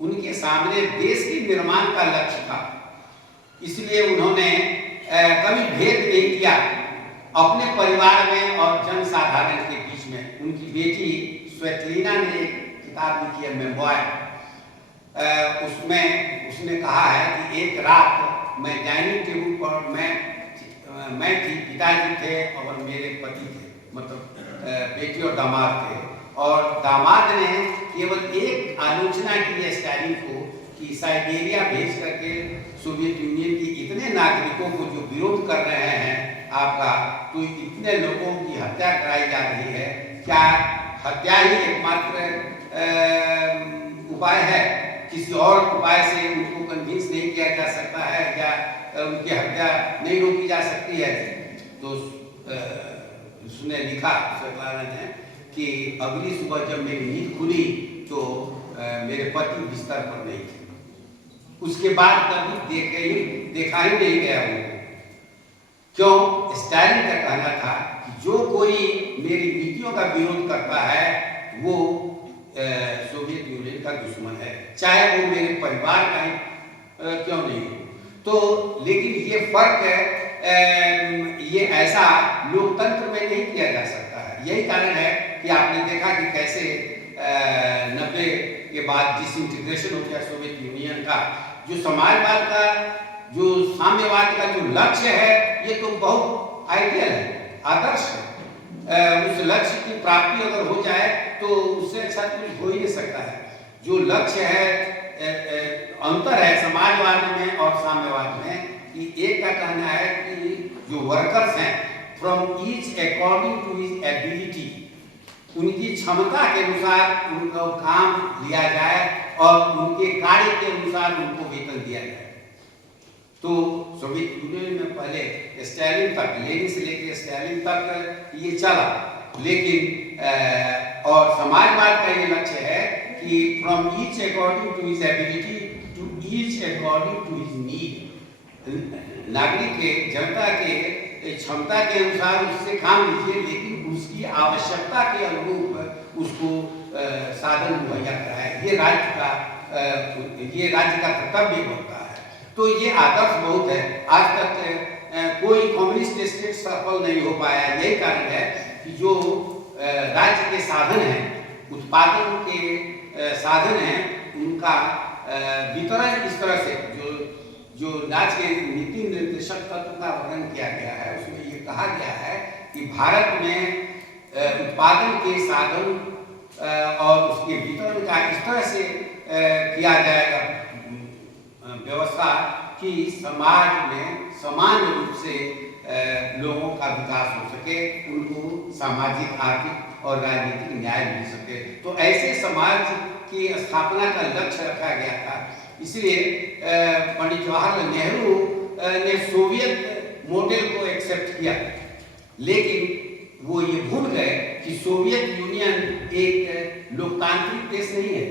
उनके सामने देश के निर्माण का लक्ष्य था, इसलिए उन्होंने कभी भेद नहीं किया अपने परिवार में और जनसाधारण के बीच में। उनकी बेटी स्वेतलिना ने एक किताब लिखी है, मेमोयर, उसमें उसने कहा है कि एक रात मैं डाइनिंग टेबल पर मैं थी, पिताजी थे और मेरे पति थे, मतलब बेटी और दामाद थे, और दामाद ने केवल एक आलोचना की है स्टालिन को कि साइबेरिया भेज करके सोवियत यूनियन के इतने नागरिकों को जो विरोध कर रहे हैं आपका, तो इतने लोगों की हत्या कराई जा रही है, क्या हत्या ही एकमात्र उपाय है? किसी और उपाय से उनको कन्विंस नहीं किया जा सकता है, या उनकी हत्या नहीं रोकी जा सकती है? तो उसने लिखा, स्वेतलाना ने, कि अगली सुबह जब मेरी नींद खुली तो मेरे पति बिस्तर पर नहीं थे। उसके बाद कभी देखा ही नहीं गया उनको। क्यों? स्टालिन का कहना था कि जो कोई मेरी नीतियों का विरोध करता है वो सोवियत यूनियन का दुश्मन है, चाहे वो मेरे परिवार का ही क्यों नहीं हो। तो लेकिन ये फर्क है, ये ऐसा लोकतंत्र में नहीं किया जा सकता है। यही कारण है कि आपने देखा कि कैसे 90 के बाद डिसइंटीग्रेशन हो गया सोवियत यूनियन का। जो समाजवाद का, जो साम्यवाद का जो लक्ष्य है, ये तो बहुत आइडियल है, आदर्श है। उस लक्ष्य की प्राप्ति अगर हो जाए तो उससे अच्छा कुछ हो ही नहीं सकता है। जो लक्ष्य है, अंतर है समाजवाद में और साम्यवाद में कि एक का कहना है कि जो वर्कर्स हैं, from each according to his ability, उनकी क्षमता के अनुसार उनका काम लिया जाए और उनके कार्य के अनुसार उनको वेतन दिया जाए। तो सोवियत यूनियन में पहले स्टालिन तक, लेनिन से लेकर स्टालिन तक ये चला, लेकिन और समाजवाद का ये लक्ष्य है कि from each according to his ability to each according to his need. नागरिक के, जनता के क्षमता के अनुसार उससे काम लीजिए, लेकिन उसकी आवश्यकता के अनुरूप उसको साधन मुहैया कराए। ये राज्य का कर्तव्य होता है। तो ये आदर्श बहुत है। आज तक कोई कम्युनिस्ट स्टेट सफल नहीं हो पाया। यही कारण है कि जो राज्य के साधन हैं, उत्पादन के साधन हैं, उनका वितरण इस तरह से, जो राज्य के नीति निर्देशक तत्व का वर्णन किया गया है, उसमें ये कहा गया है कि भारत में उत्पादन के साधन और उसके वितरण का इस तरह से किया जाएगा व्यवस्था कि समाज में समान रूप से लोगों का विकास हो सके, उनको सामाजिक, आर्थिक और राजनीतिक न्याय मिल सके। तो ऐसे समाज की स्थापना का लक्ष्य रखा गया था। इसलिए पंडित जवाहरलाल नेहरू ने सोवियत मॉडल को एक्सेप्ट किया, लेकिन वो ये भूल गए कि सोवियत यूनियन एक लोकतांत्रिक देश नहीं है,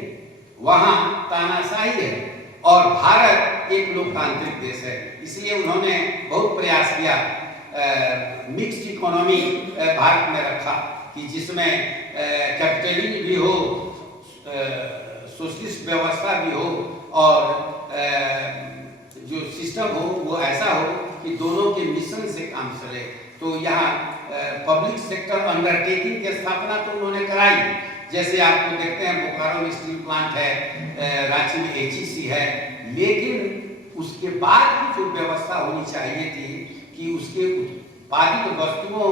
वहाँ तानाशाही है, और भारत एक लोकतांत्रिक देश है। इसलिए उन्होंने बहुत प्रयास किया मिक्स्ड इकोनॉमी भारत में रखा कि जिसमें कैपिटलिज्म भी हो, सोशलिस्ट व्यवस्था भी हो और जो सिस्टम हो वो ऐसा हो कि दोनों के मिश्रण से काम चले। तो यहाँ पब्लिक सेक्टर अंडरटेकिंग की स्थापना तो उन्होंने कराई, जैसे आपको देखते हैं बोकारो में स्टील प्लांट है, रांची में HEC है, लेकिन उसके बाद की जो व्यवस्था होनी चाहिए थी कि उसके उत्पादित वस्तुओं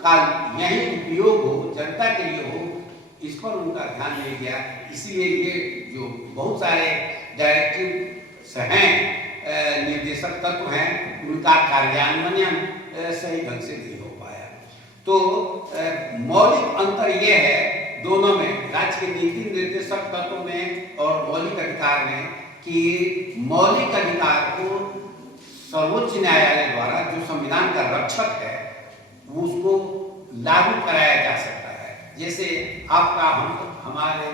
का यही उपयोग हो, जनता के लिए हो, इस पर उनका ध्यान नहीं गया। इसीलिए ये जो बहुत सारे डायरेक्टिव हैं, निर्देशक तत्व हैं, उनका कार्यान्वयन सही ढंग से नहीं हो पाया। तो मौलिक अंतर ये है दोनों में, राज्य के नीति निर्देशक तत्व में और मौलिक अधिकार में, कि मौलिक अधिकार को सर्वोच्च न्यायालय द्वारा जो संविधान का रक्षक है उसको लागू कराया जा सकता है। जैसे आपका हमारे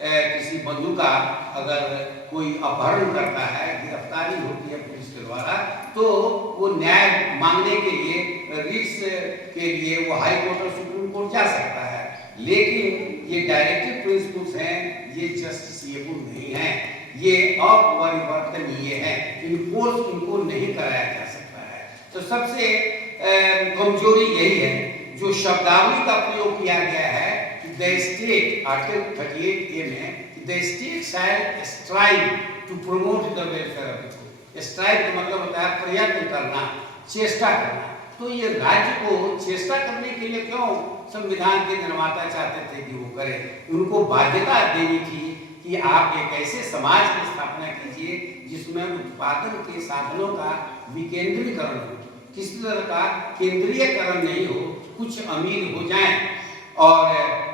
किसी बंधु का अगर कोई अपहरण करता है, गिरफ्तारी होती है पुलिस के द्वारा, तो वो न्याय मांगने के लिए रिट्स के लिए वो हाई कोर्ट और सुप्रीम कोर्ट जा सकता है। लेकिन ये डायरेक्टिव प्रिंसिपल्स हैं, ये जस्टिसेबल नहीं है, ये अपरिवर्तनीय है, इन्फोर्स इनको नहीं कराया जा सकता है। तो सबसे कमजोरी यही है। जो शब्दावली का प्रयोग किया गया है द स्टेट, आर्टिकल 38A में, the state shall strive to promote the welfare of people. Strive का मतलब होता है प्रयत्न करना, चेष्टा करना। तो ये राज्य को चेष्टा करने के लिए क्यों संविधान के निर्माता चाहते थे कि वो करें? उनको बाध्यता देनी थी कि आप एक ऐसे समाज की स्थापना कीजिए जिसमें उत्पादन के साधनों का विकेंद्रीकरण हो, किसी तरह का केंद्रीयकरण नहीं हो, कुछ अमीर हो जाएं और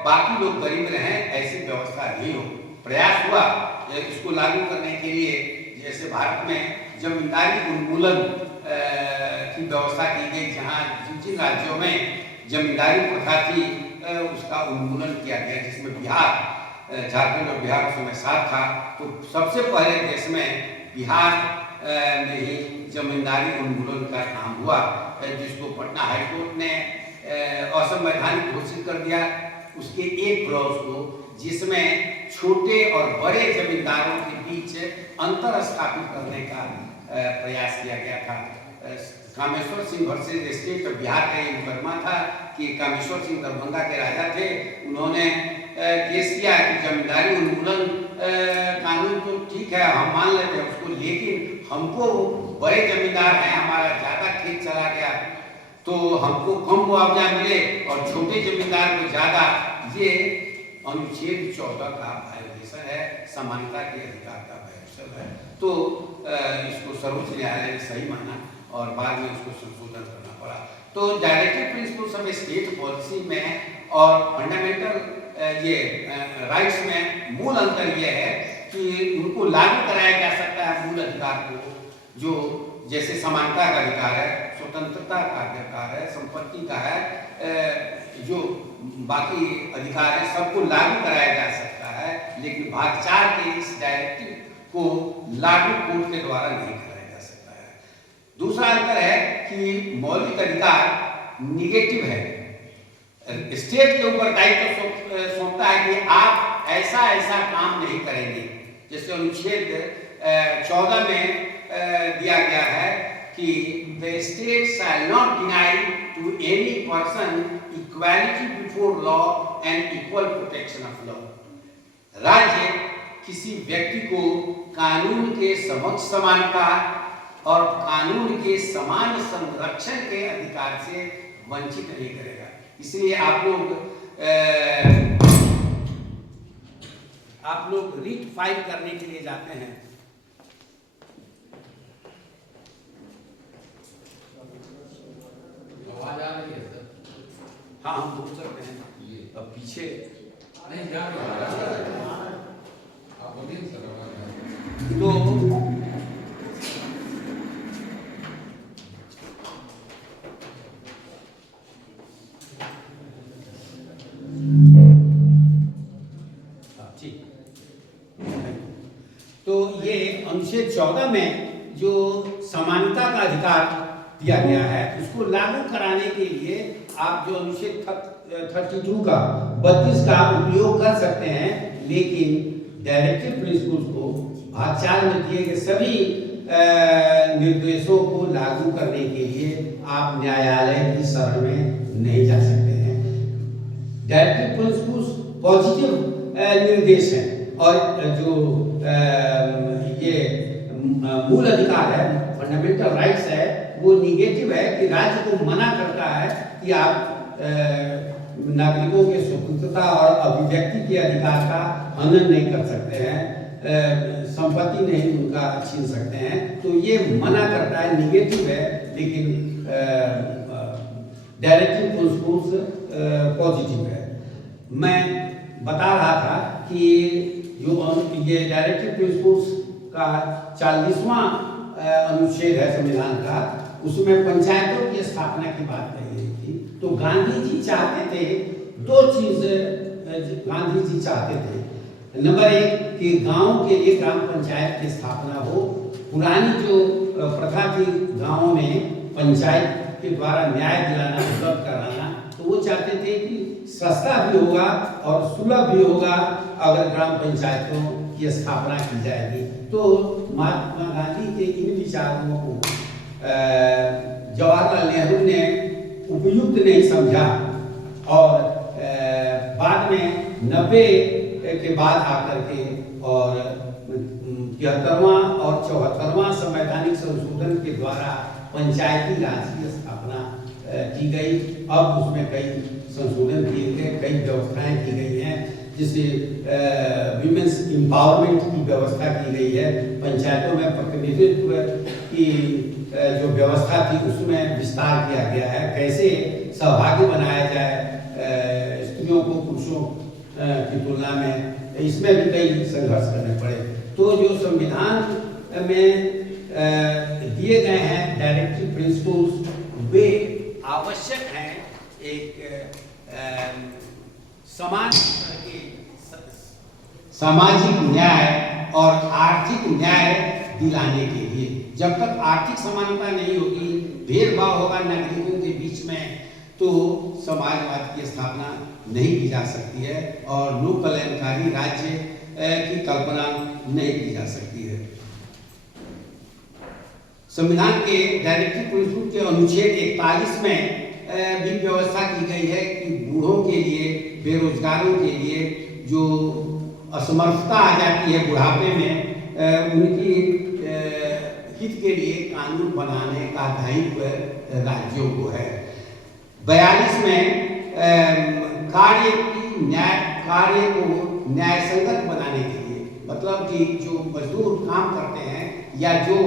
बाकी लोग गरीब रहें, ऐसी व्यवस्था नहीं हो। प्रयास हुआ इसको लागू करने के लिए, जैसे भारत में जमींदारी उन्मूलन की व्यवस्था की गई, जहाँ जिन राज्यों में जमींदारी प्रथा थी उसका उन्मूलन किया गया, जिसमें बिहार, झारखंड और बिहार उस समय साथ था। तो सबसे पहले देश में बिहार में ही जमींदारी उन्मूलन का काम हुआ, जिसको पटना हाईकोर्ट ने असंवैधानिक घोषित कर दिया। उसके एक क्लॉज को, जिसमें छोटे और बड़े जमींदारों के बीच अंतर स्थापित करने का प्रयास किया गया था। Kameshwar Singh versus state of Bihar का ये मुकदमा था कि कामेश्वर सिंह दरभंगा के राजा थे, उन्होंने केस किया कि जमींदारी उन्मूलन कानून तो ठीक है, हम मान लेते हैं उसको, लेकिन हमको बड़े जमींदार हैं, हमारा ज्यादा खेत चला गया तो हमको कम मुआवजा मिले और छोटे जमींदार को ज्यादा। ये अनुच्छेद 14 का वायोलेशन है, समानता के अधिकार का वायोलेशन है। तो इसको सर्वोच्च न्यायालय ने सही माना और बाद में उसको संशोधन करना पड़ा। तो directive principles of state policy में और फंडामेंटल ये राइट्स में मूल अंतर ये है कि उनको लागू कराया जा सकता है मूल अधिकार को, जो जैसे समानता का अधिकार है, स्वतंत्रता का अधिकार है, संपत्ति का है, जो बाकी अधिकार है सबको लागू कराया जा सकता है। लेकिन भाग 4 के इस डायरेक्टिव को लागू कोर्ट के द्वारा नहीं कराया जा सकता है। दूसरा अंतर है कि मौलिक अधिकार निगेटिव है, स्टेट के ऊपर दायित्व सौंपता है कि आप ऐसा ऐसा काम नहीं करेंगे। जैसे अनुच्छेद 14 में दिया गया है कि the state shall not deny to any person equality before law and equal protection of law। राज्य किसी व्यक्ति को कानून के समक्ष समानता और कानून के समान संरक्षण के अधिकार से वंचित नहीं करेगा। इसलिए आप लोग रिट फाइल करने के लिए जाते हैं, आवाज आ रही है सर? हाँ हम बोल सकते हैं। ये अब पीछे नहीं जा रही है, आप बोलिए सर। तो तो ये अनुच्छेद 14 में जो समानता का अधिकार दिया गया है, उसको लागू कराने के लिए आप जो अनुच्छेद 32 का 32 का उपयोग कर सकते हैं, लेकिन डायरेक्टिव प्रिंसिपल्स को भाग 4 में दिए गए सभी निर्देशों को लागू करने के लिए आप न्यायालय की शरण में नहीं जा सकते हैं। डायरेक्टिव प्रिंसिपल्स पॉजिटिव निर्देश हैं, और जो ये मूल अधिकार है, फंडामेंटल राइट्स है, वो निगेटिव है कि राज्य को मना करता है कि आप नागरिकों के स्वतंत्रता और अभिव्यक्ति के अधिकार का हनन नहीं कर सकते हैं, संपत्ति नहीं उनका छीन सकते हैं। तो ये मना करता है, निगेटिव है, लेकिन डायरेक्टिव प्रिंसिपल्स पॉजिटिव है। मैं बता रहा था कि जो ये डायरेक्टिव प्रिंसिपल्स का 40वां अनुच्छेद है संविधान का, उसमें पंचायतों की स्थापना की बात कही गई थी। तो गांधी जी चाहते थे, दो चीज गांधी जी चाहते थे। नंबर एक कि गांव के लिए ग्राम पंचायत की स्थापना हो। पुरानी जो प्रथा थी गांवों में पंचायत के द्वारा न्याय दिलाना, उपलब्ध कराना, तो वो चाहते थे कि सस्ता भी होगा और सुलभ भी होगा अगर ग्राम पंचायतों की स्थापना की जाएगी। तो महात्मा गांधी के इन विचारों को जवाहरलाल नेहरू ने उपयुक्त नहीं समझा, और बाद में 90 के बाद आकर के और 73वां और 74वां संवैधानिक संशोधन के द्वारा पंचायती राज की स्थापना की गई। अब उसमें कई संशोधन किए गए, कई व्यवस्थाएं की गई हैं, जिससे विमेंस एम्पावरमेंट की व्यवस्था की गई है। पंचायतों में प्रतिनिधित्व की जो व्यवस्था थी उसमें विस्तार किया गया है। कैसे सहभागी बनाया जाए स्त्रियों को पुरुषों की तुलना में, इसमें भी कई संघर्ष करने पड़े। तो जो संविधान में दिए गए हैं डायरेक्टिव प्रिंसिपल्स, वे आवश्यक हैं एक समान सामाजिक न्याय और आर्थिक न्याय दिलाने के लिए। जब तक आर्थिक समानता नहीं होगी, भेदभाव होगा नागरिकों के बीच में, तो समाजवाद की स्थापना नहीं की जा सकती है और लोक कल्याणकारी राज्य की कल्पना नहीं की जा सकती है। संविधान के डायरेक्टिव प्रिंसिपल के अनुच्छेद 41 में भी व्यवस्था की गई है कि बूढ़ों के लिए, बेरोजगारों के लिए जो असमर्थता आ जाती है बुढ़ापे में, उनकी हित के लिए कानून बनाने का दायित्व राज्यों को है। 42 में कार्य को न्याय संगत बनाने के लिए, मतलब कि जो मजदूर काम करते हैं या जो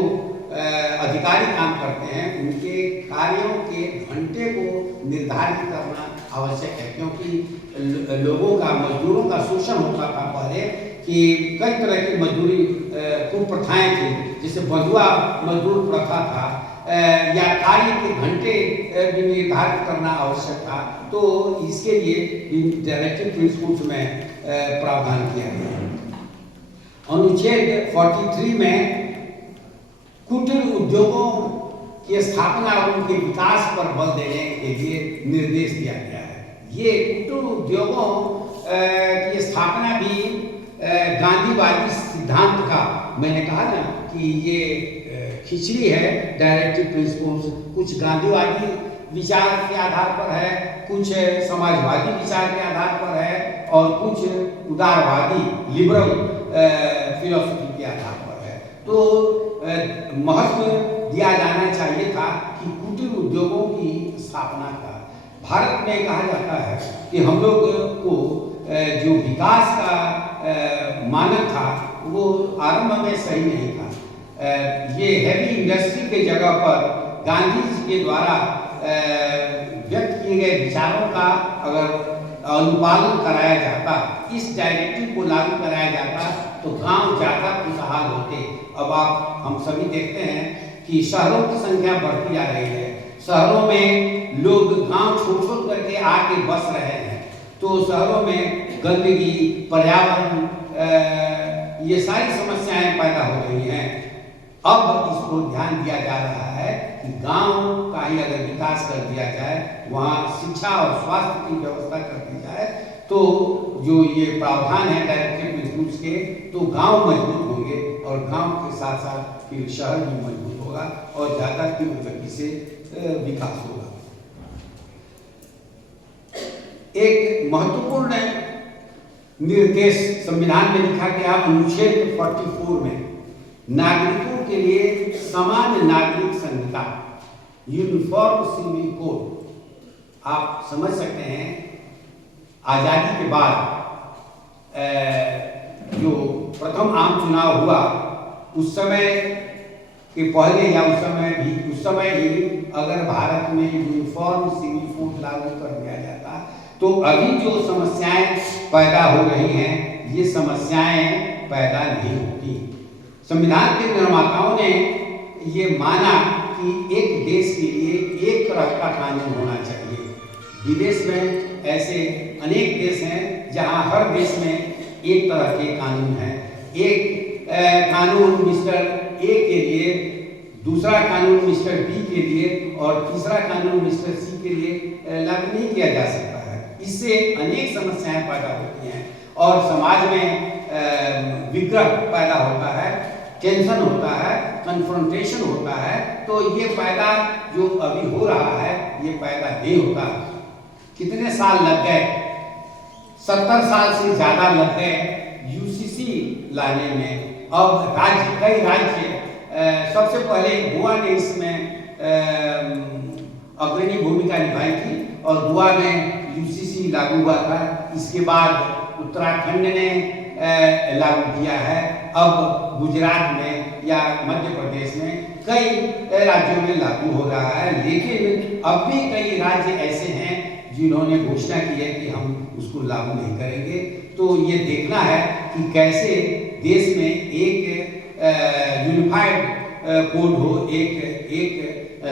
अधिकारी काम करते हैं, उनके कार्यों के घंटे को निर्धारित करना आवश्यक है। क्योंकि लोगों का, मजदूरों का शोषण होता था पहले, कि कई तरह की मजदूरी कुप्रथाएं थी, जैसे बंधुआ मजदूर प्रथा था, या कार्य के घंटे भी निर्धारित करना आवश्यक था। तो इसके लिए डायरेक्टिव प्रिंसिपल्स में प्रावधान किया गया है। अनुच्छेद 43 में कुटीर उद्योगों की स्थापना और उनके विकास पर बल देने के लिए निर्देश दिया गया है। ये कुटीर उद्योगों की स्थापना भी गांधीवादी सिद्धांत का, मैंने कहा ना कि ये खिचड़ी है डायरेक्टिव प्रिंसिपल्स, कुछ गांधीवादी विचार के आधार पर है, कुछ समाजवादी विचार के आधार पर है, और कुछ उदारवादी लिबरल फिलॉसफी के आधार पर है। तो महत्व दिया जाना चाहिए था कि कुटीर उद्योगों की स्थापना का। भारत में कहा जाता है कि हम लोग को जो विकास का मानक था वो आरंभ में सही नहीं था। ये हैवी इंडस्ट्री के जगह पर गांधी जी के द्वारा व्यक्त किए गए विचारों का अगर अनुपालन कराया जाता, इस डायरेक्टिव को लागू कराया जाता, तो गांव ज्यादा खुशहाल होते। अब हम सभी देखते हैं कि शहरों की संख्या बढ़ती जा रही है, शहरों में लोग गांव छोड़ करके आके बस रहे हैं, तो शहरों में गंदगी, पर्यावरण, ये सारी समस्याएं पैदा हो रही हैं। अब इसको ध्यान दिया जा रहा है कि गांव का ही अगर विकास कर दिया जाए, वहाँ शिक्षा और स्वास्थ्य की व्यवस्था कर दी जाए, तो जो ये प्रावधान है डायरेक्टिव प्रिंसिपल्स के, तो गांव मजबूत होंगे और गांव के साथ साथ फिर शहर भी मजबूत होगा और ज़्यादा तीव्र गति से विकास होगा। एक महत्वपूर्ण निर्देश संविधान में लिखा गया अनुच्छेद 44 में, नागरिकों के लिए समान नागरिक संहिता, यूनिफॉर्म सिविल कोड। आप समझ सकते हैं आजादी के बाद जो प्रथम आम चुनाव हुआ, उस समय के पहले या उस समय ही अगर भारत में यूनिफॉर्म सिविल कोड लागू कर दिया जाता, तो अभी जो समस्याएं पैदा हो रही हैं, ये समस्याएं पैदा नहीं होती। संविधान के निर्माताओं ने ये माना कि एक देश के लिए एक तरह का कानून होना चाहिए। विदेश में ऐसे अनेक देश हैं जहां हर देश में एक तरह के कानून हैं। एक कानून मिस्टर ए के लिए, दूसरा कानून मिस्टर बी के लिए और तीसरा कानून मिस्टर सी के लिए लागू नहीं किया जा सकता है। इससे अनेक समस्याएं पैदा होती हैं और समाज में विग्रह पैदा होता है, टेंशन होता है, कन्फ्रंटेशन होता है। तो ये पैदा जो अभी हो रहा है, ये पैदा नहीं होता। कितने साल लग गए? 70 साल से ज़्यादा लग गए यूसीसी लाने में। अब कई राज्य, सबसे पहले गोवा ने इसमें अग्रणी भूमिका निभाई थी और गोवा में यूसीसी लागू हुआ था। इसके बाद उत्तराखंड ने लागू किया है। अब गुजरात में या मध्य प्रदेश में कई राज्यों में लागू हो रहा है, लेकिन अब भी कई राज्य ऐसे हैं जिन्होंने घोषणा की है कि हम उसको लागू नहीं करेंगे। तो ये देखना है कि कैसे देश में एक यूनिफाइड कोड हो, एक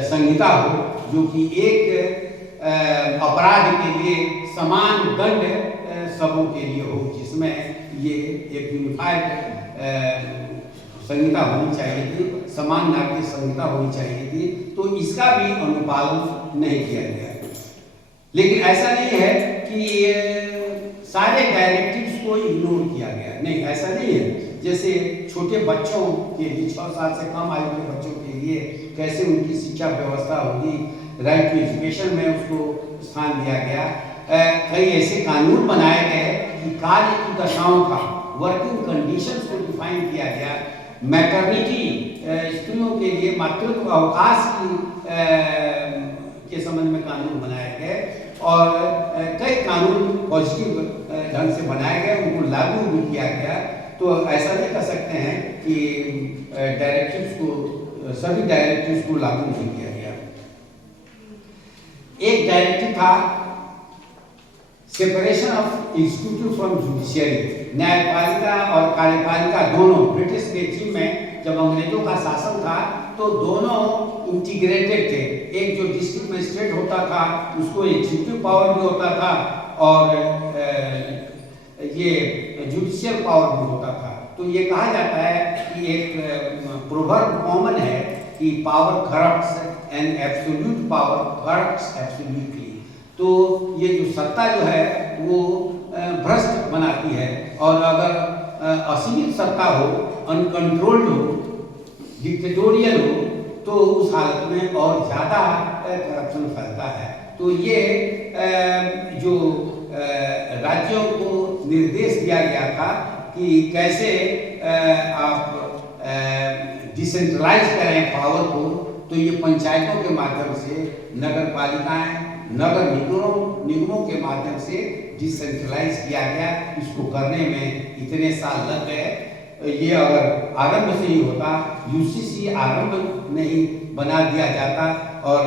संहिता हो, जो कि एक अपराध के लिए समान दंड सबों के लिए हो, जिसमें ये एक यूनिफाइड संहिता होनी चाहिए थी, समान नागरिक संहिता होनी चाहिए थी। तो इसका भी अनुपालन नहीं किया गया। लेकिन ऐसा नहीं है कि सारे डायरेक्टिव्स को इग्नोर किया गया, नहीं, ऐसा नहीं है। जैसे छोटे बच्चों के लिए, 6 साल से कम आयु के बच्चों के लिए कैसे उनकी शिक्षा व्यवस्था होगी, राइट टू एजुकेशन में उसको स्थान दिया गया। कई ऐसे कानून बनाए गए कि कार्य की दशाओं का, वर्किंग कंडीशंस को डिफाइन किया गया। मैटरनिटी, स्त्रियों के लिए मातृत्व अवकाश के संबंध में कानून बनाए गए और कई कानून पॉजिटिव ढंग से बनाए गए, उनको लागू भी किया गया। तो ऐसा नहीं कर सकते हैं कि डायरेक्टिव्स को, सभी डायरेक्टिव्स को लागू नहीं किया गया। एक डायरेक्टिव था separation of executive from judiciary. न्यायपालिका और कार्यपालिका दोनों ब्रिटिश रेजिम में जब अंग्रेजों का शासन था, तो दोनों इंटीग्रेटेड थे। एक जो डिस्ट्रिक्ट मजिस्ट्रेट होता था, उसको एग्जीक्यूटिव पावर भी होता था और ये जुडिशियल पावर भी होता था। तो ये कहा जाता है कि एक प्रोवर्ब कॉमन है कि power corrupts and absolute power corrupts absolutely. तो ये जो सत्ता जो है वो भ्रष्ट बनाती है, और अगर असीमित सत्ता हो, अनकंट्रोल्ड हो, डिक्टेटोरियल हो, तो उस हालत में और ज़्यादा करप्शन फैलता है। तो ये जो राज्यों को निर्देश दिया गया था कि कैसे आप डिसेंट्रलाइज करें पावर को, तो ये पंचायतों के माध्यम से, नगर पालिकाएं, नगर निगमों के माध्यम से डिसेंट्रलाइज किया गया। इसको करने में इतने साल लग गए। ये अगर आरंभ से ही होता, यूसीसी आरंभ नहीं बना दिया जाता और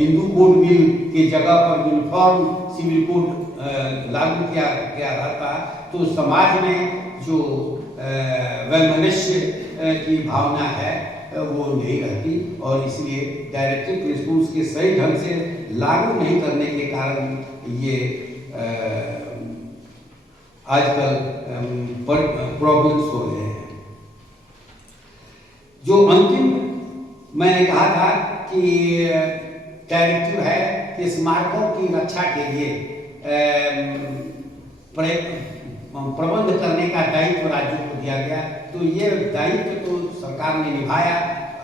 हिंदू कोड बिल की जगह पर यूनिफॉर्म सिविल कोड लागू किया गया रहता, तो समाज में जो वैमनस्य की भावना है वो नहीं रहती। और इसलिए डायरेक्टिव प्रिंसिपल्स के सही ढंग से लागू नहीं करने के कारण ये आजकल प्रॉब्लम्स हो रहे हैं। जो अंतिम मैंने कहा था कि डायरेक्टिव है कि स्मारकों की रक्षा के लिए प्रबंध करने का दायित्व राज्यों को दिया गया। तो ये दायित्व तो सरकार ने निभाया,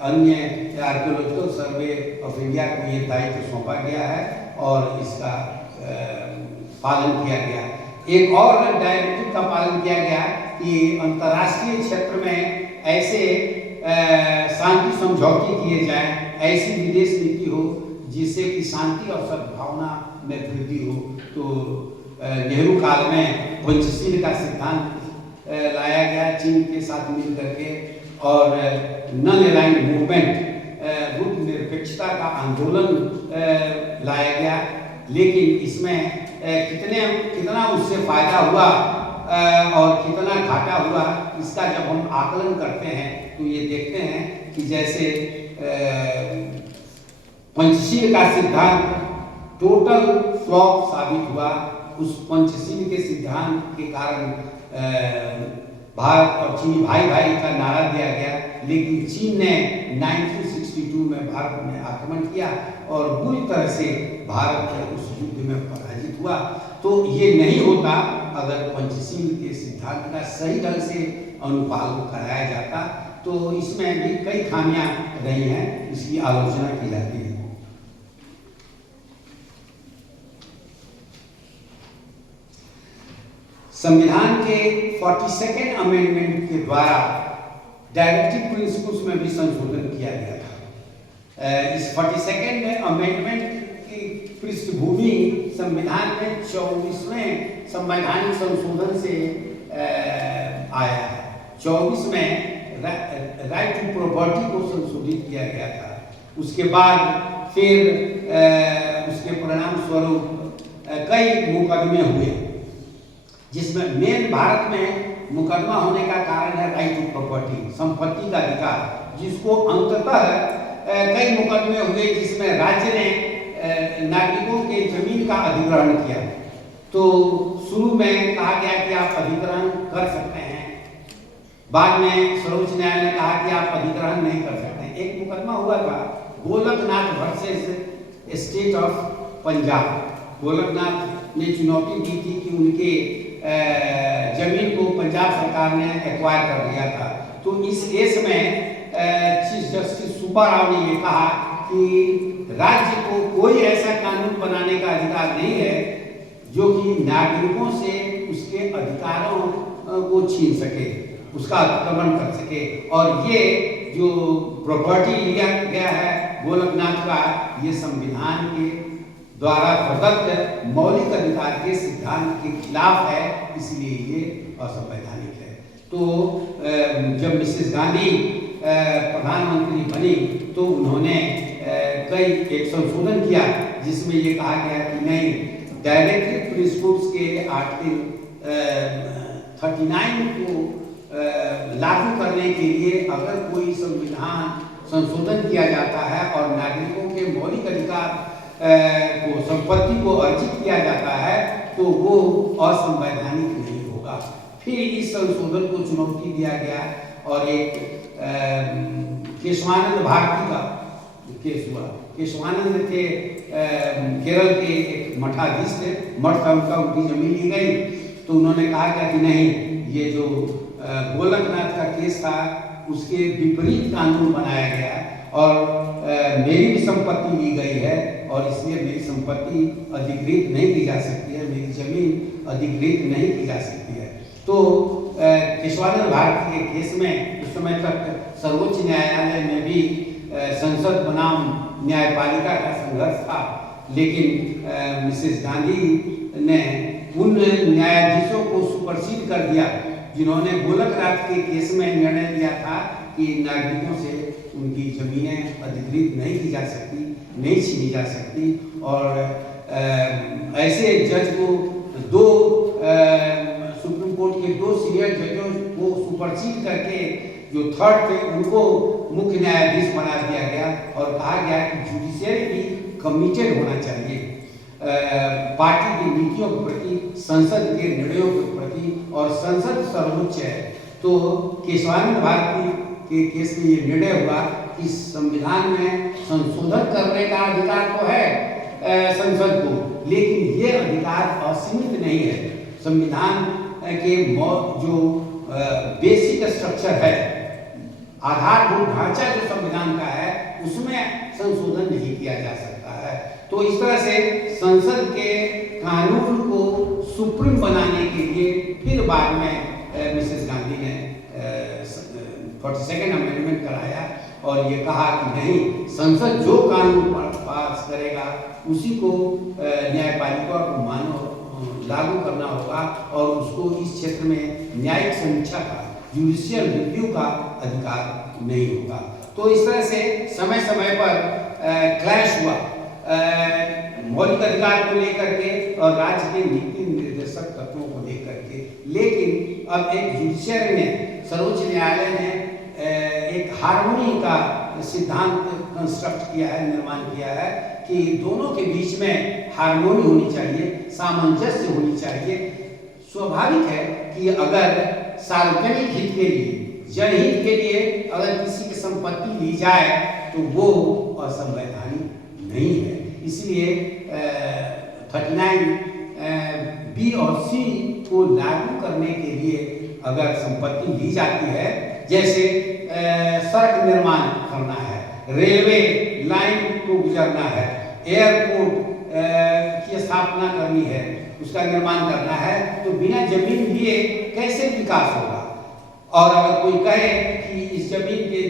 अन्य आर्कियोलॉजिकल सर्वे ऑफ इंडिया को ये दायित्व सौंपा गया है और इसका पालन किया गया। एक और डायरेक्टिव का पालन किया गया कि अंतर्राष्ट्रीय क्षेत्र में ऐसे शांति समझौते किए जाएं, ऐसी विदेश नीति हो जिससे कि शांति और सद्भावना में वृद्धि हो। तो नेहरू काल में पंचशील का सिद्धांत लाया गया चीन के साथ मिल करके, और नॉन अलाइन्ड मूवमेंट गुट निरपेक्षता का आंदोलन लाया गया। लेकिन इसमें कितना उससे फायदा हुआ और कितना घाटा हुआ, इसका जब हम आकलन करते हैं तो ये देखते हैं कि जैसे पंचशील का सिद्धांत टोटल फ्लॉप साबित हुआ। उस पंचशील के सिद्धांत के कारण भारत और चीन भाई भाई का नारा दिया गया, लेकिन चीन ने 1962 में भारत में आक्रमण किया और बुरी तरह से भारत उस युद्ध में पराजित हुआ। तो ये नहीं होता अगर पंचशील के सिद्धांत का सही ढंग से अनुपालन कराया जाता। तो इसमें भी कई खामियां रही हैं, इसकी आलोचना की जाती है। संविधान के 42nd अमेंडमेंट के द्वारा डायरेक्टिव प्रिंसिपल्स में भी संशोधन किया गया था। इस 42nd अमेंडमेंट की पृष्ठभूमि संविधान में 24वें संवैधानिक संशोधन से आया है। 24 में राइट टू प्रॉपर्टी को संशोधित किया गया था। उसके बाद फिर उसके परिणाम स्वरूप कई मुकदमे हुए, जिसमें मेन भारत में मुकदमा होने का कारण है राइट टू प्रॉपर्टी, संपत्ति का अधिकार, जिसको अंततः कई मुकदमे हुए जिसमें राज्य ने नागरिकों के जमीन का अधिग्रहण किया। तो शुरू में कहा गया कि आप अधिग्रहण कर सकते हैं, बाद में सर्वोच्च न्यायालय ने कहा कि आप अधिग्रहण नहीं कर सकते। एक मुकदमा हुआ था Golaknath versus state of Punjab. Golaknath ने चुनौती दी थी कि उनके जमीन को पंजाब सरकार ने एक्वायर कर दिया था। तो इस केस में चीफ जस्टिस सुब्बा राव ने ये कहा कि राज्य को कोई ऐसा कानून बनाने का अधिकार नहीं है जो कि नागरिकों से उसके अधिकारों को छीन सके, उसका अतिक्रमण कर सके। और ये जो प्रॉपर्टी लिया गया है गोलकनाथ का, ये संविधान के द्वारा प्रदत्त मौलिक अधिकार के सिद्धांत के खिलाफ है, इसलिए ये असंवैधानिक है। तो जब मिसेस गांधी प्रधानमंत्री बनी तो उन्होंने एक संशोधन किया जिसमें ये कहा गया कि नहीं, डायरेक्टिव प्रिंसिपल्स के आर्टिकल 39 को लागू करने के लिए अगर कोई संविधान संशोधन किया जाता है और नागरिकों के मौलिक अधिकार को, संपत्ति को अर्जित किया जाता है, तो वो असंवैधानिक नहीं होगा। फिर इस संशोधन को चुनौती दिया गया और एक केशवानंद भारती का केस हुआ। केशवानंद थे केरल के एक मठाधीश थे, मठ का उनकी जमीन ली गई। तो उन्होंने कहा क्या कि नहीं, ये जो गोलकनाथ का केस था उसके विपरीत कानून बनाया गया और मेरी भी संपत्ति ली गई है और इसलिए मेरी संपत्ति अधिकृत नहीं की जा सकती है, मेरी जमीन अधिकृत नहीं की जा सकती है। तो केशवानंद भारती के केस में उस समय तक सर्वोच्च न्यायालय में भी संसद बनाम न्यायपालिका का संघर्ष था, लेकिन मिसेस गांधी ने उन न्यायाधीशों को सुपरसीड कर दिया जिन्होंने गोलकनाथ के केस में निर्णय लिया था कि नागरिकों से उनकी जमीनें अधिकृत नहीं की जा सकती, नहीं छीनी जा सकती। और ऐसे जज को दो सुप्रीम कोर्ट के 2 सीनियर जजों को सुपरसीड करके जो थर्ड थे उनको मुख्य न्यायाधीश बना दिया गया और कहा गया कि जुडिशियरी भी कमिटेड होना चाहिए पार्टी की नीतियों के प्रति, संसद के निर्णयों के प्रति, और संसद सर्वोच्च है। तो केशवानंद भारती के केस में ये निर्णय हुआ कि संविधान में संशोधन करने का अधिकार तो है संसद को, लेकिन ये अधिकार असीमित नहीं है। संविधान के जो बेसिक स्ट्रक्चर है, आधारभूत ढांचा जो संविधान का है, उसमें संशोधन नहीं किया जा सकता है। तो इस तरह से संसद के कानून को सुप्रीम बनाने के लिए फिर बाद में मिसेस गांधी ने 42nd अमेंडमेंट कराया और ये कहा कि नहीं, संसद जो कानून पास करेगा उसी को न्यायपालिका को लागू करना होगा और उसको इस क्षेत्र में न्यायिक समीक्षा का, जुडिशियल रिव्यू का अधिकार नहीं होगा। तो इस तरह से समय समय पर क्लैश हुआ मौलिक अधिकार को लेकर के और राज्य के नीति निर्देशक तत्वों को लेकर के, लेकिन अब एक जुडिशियरी ने, सर्वोच्च न्यायालय ने एक हार्मोनी का सिद्धांत कंस्ट्रक्ट किया है, निर्माण किया है कि दोनों के बीच में हार्मोनी होनी चाहिए, सामंजस्य होनी चाहिए। स्वाभाविक है कि अगर सार्वजनिक हित के लिए, जनहित के लिए अगर किसी की संपत्ति ली जाए तो वो असंवैधानिक नहीं है। इसलिए 39 बी और सी को लागू करने के लिए अगर संपत्ति ली जाती है, जैसे सड़क निर्माण करना है, रेलवे लाइन को गुजरना है, एयरपोर्ट की स्थापना करनी है, उसका निर्माण करना है, तो बिना जमीन लिए कैसे विकास होगा? और अगर कोई कहे कि इस जमीन के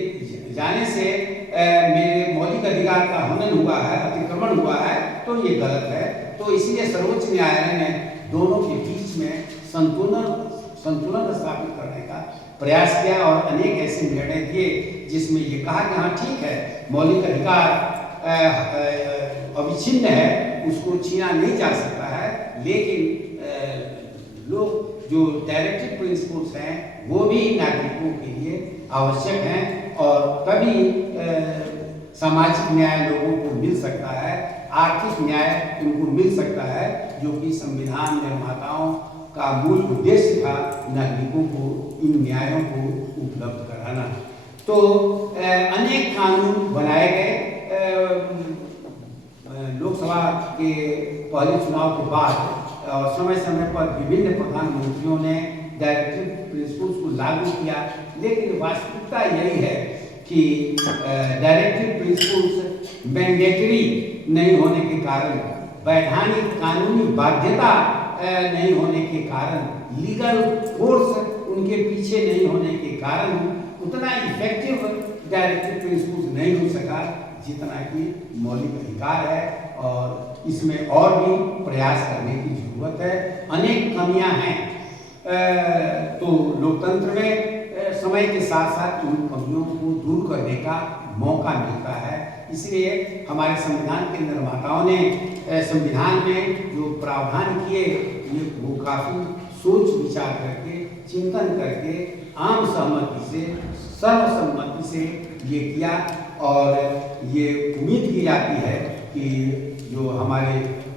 जाने से मेरे मौलिक अधिकार का हनन हुआ है, अतिक्रमण हुआ है, तो ये गलत है। तो इसलिए सर्वोच्च न्यायालय ने दोनों के बीच में संतुलन स्थापित करने का प्रयास किया और अनेक ऐसे निर्णय दिए जिसमें ये कहा कि हाँ ठीक है, मौलिक अधिकार अविच्छिन्न है, उसको छीना नहीं जा सकता है, लेकिन लोग जो डायरेक्टिव प्रिंसिपल्स हैं वो भी नागरिकों के लिए आवश्यक हैं और तभी सामाजिक न्याय लोगों को मिल सकता है, आर्थिक न्याय उनको मिल सकता है, जो कि संविधान निर्माताओं का मूल उद्देश्य था, नागरिकों को इन न्यायों को उपलब्ध कराना। तो अनेक कानून बनाए गए। लोकसभा के पहले चुनाव के बाद और समय समय पर विभिन्न प्रधानमंत्रियों ने डायरेक्टिव प्रिंसिपल्स को लागू किया, लेकिन वास्तविकता यही है कि डायरेक्टिव प्रिंसिपल्स मैंडेटरी नहीं होने के कारण, वैधानिक कानूनी बाध्यता नहीं होने के कारण, लीगल फोर्स उनके पीछे नहीं होने के कारण उतना इफेक्टिव डायरेक्टिव प्रिंसिपल्स नहीं हो सका जितना कि मौलिक अधिकार है और इसमें और भी प्रयास करने की जरूरत है। अनेक कमियां हैं, तो लोकतंत्र में समय के साथ साथ उन कमियों को दूर करने का मौका मिलता है। इसलिए हमारे संविधान के निर्माताओं ने संविधान में जो प्रावधान किए वो काफ़ी सोच विचार करके, चिंतन करके, आम सहमति से, सर्वसम्मति से ये किया और ये उम्मीद की जाती है कि जो हमारे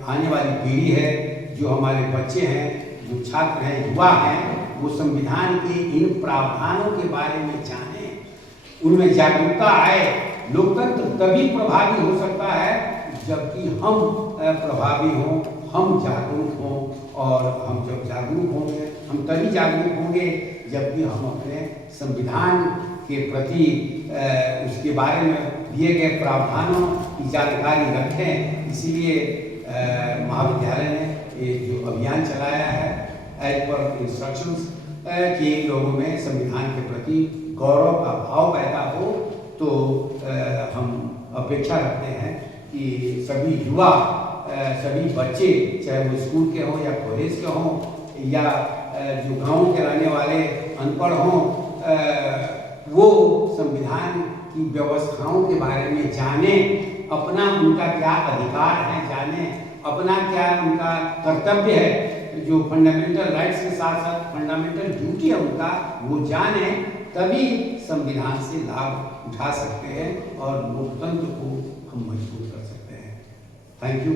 आने वाली पीढ़ी है, जो हमारे बच्चे हैं, जो छात्र हैं, युवा हैं, वो संविधान के इन प्रावधानों के बारे में जाने, उनमें जागरूकता आए। लोकतंत्र तभी प्रभावी हो सकता है जबकि हम प्रभावी हों, हम जागरूक हों, और हम जब जागरूक होंगे, हम तभी जागरूक होंगे जबकि हम अपने संविधान के प्रति उसके बारे में दिए गए प्रावधानों की जानकारी रखें। इसीलिए महाविद्यालय ने ये जो अभियान चलाया है एज पर इंस्ट्रक्शंस कि लोगों में संविधान के प्रति गौरव का भाव पैदा हो, तो हम अपेक्षा रखते हैं कि सभी युवा, सभी बच्चे, चाहे वो स्कूल के हों या कॉलेज के हों या जो गाँव के रहने वाले अनपढ़ हों, वो संविधान की व्यवस्थाओं के बारे में जाने, अपना उनका क्या अधिकार है जाने, अपना क्या उनका कर्तव्य है, जो फंडामेंटल राइट्स के साथ साथ फंडामेंटल ड्यूटी है उनका, वो जाने, तभी संविधान से लाभ उठा सकते हैं और लोकतंत्र को हम मजबूत कर सकते हैं। Thank you.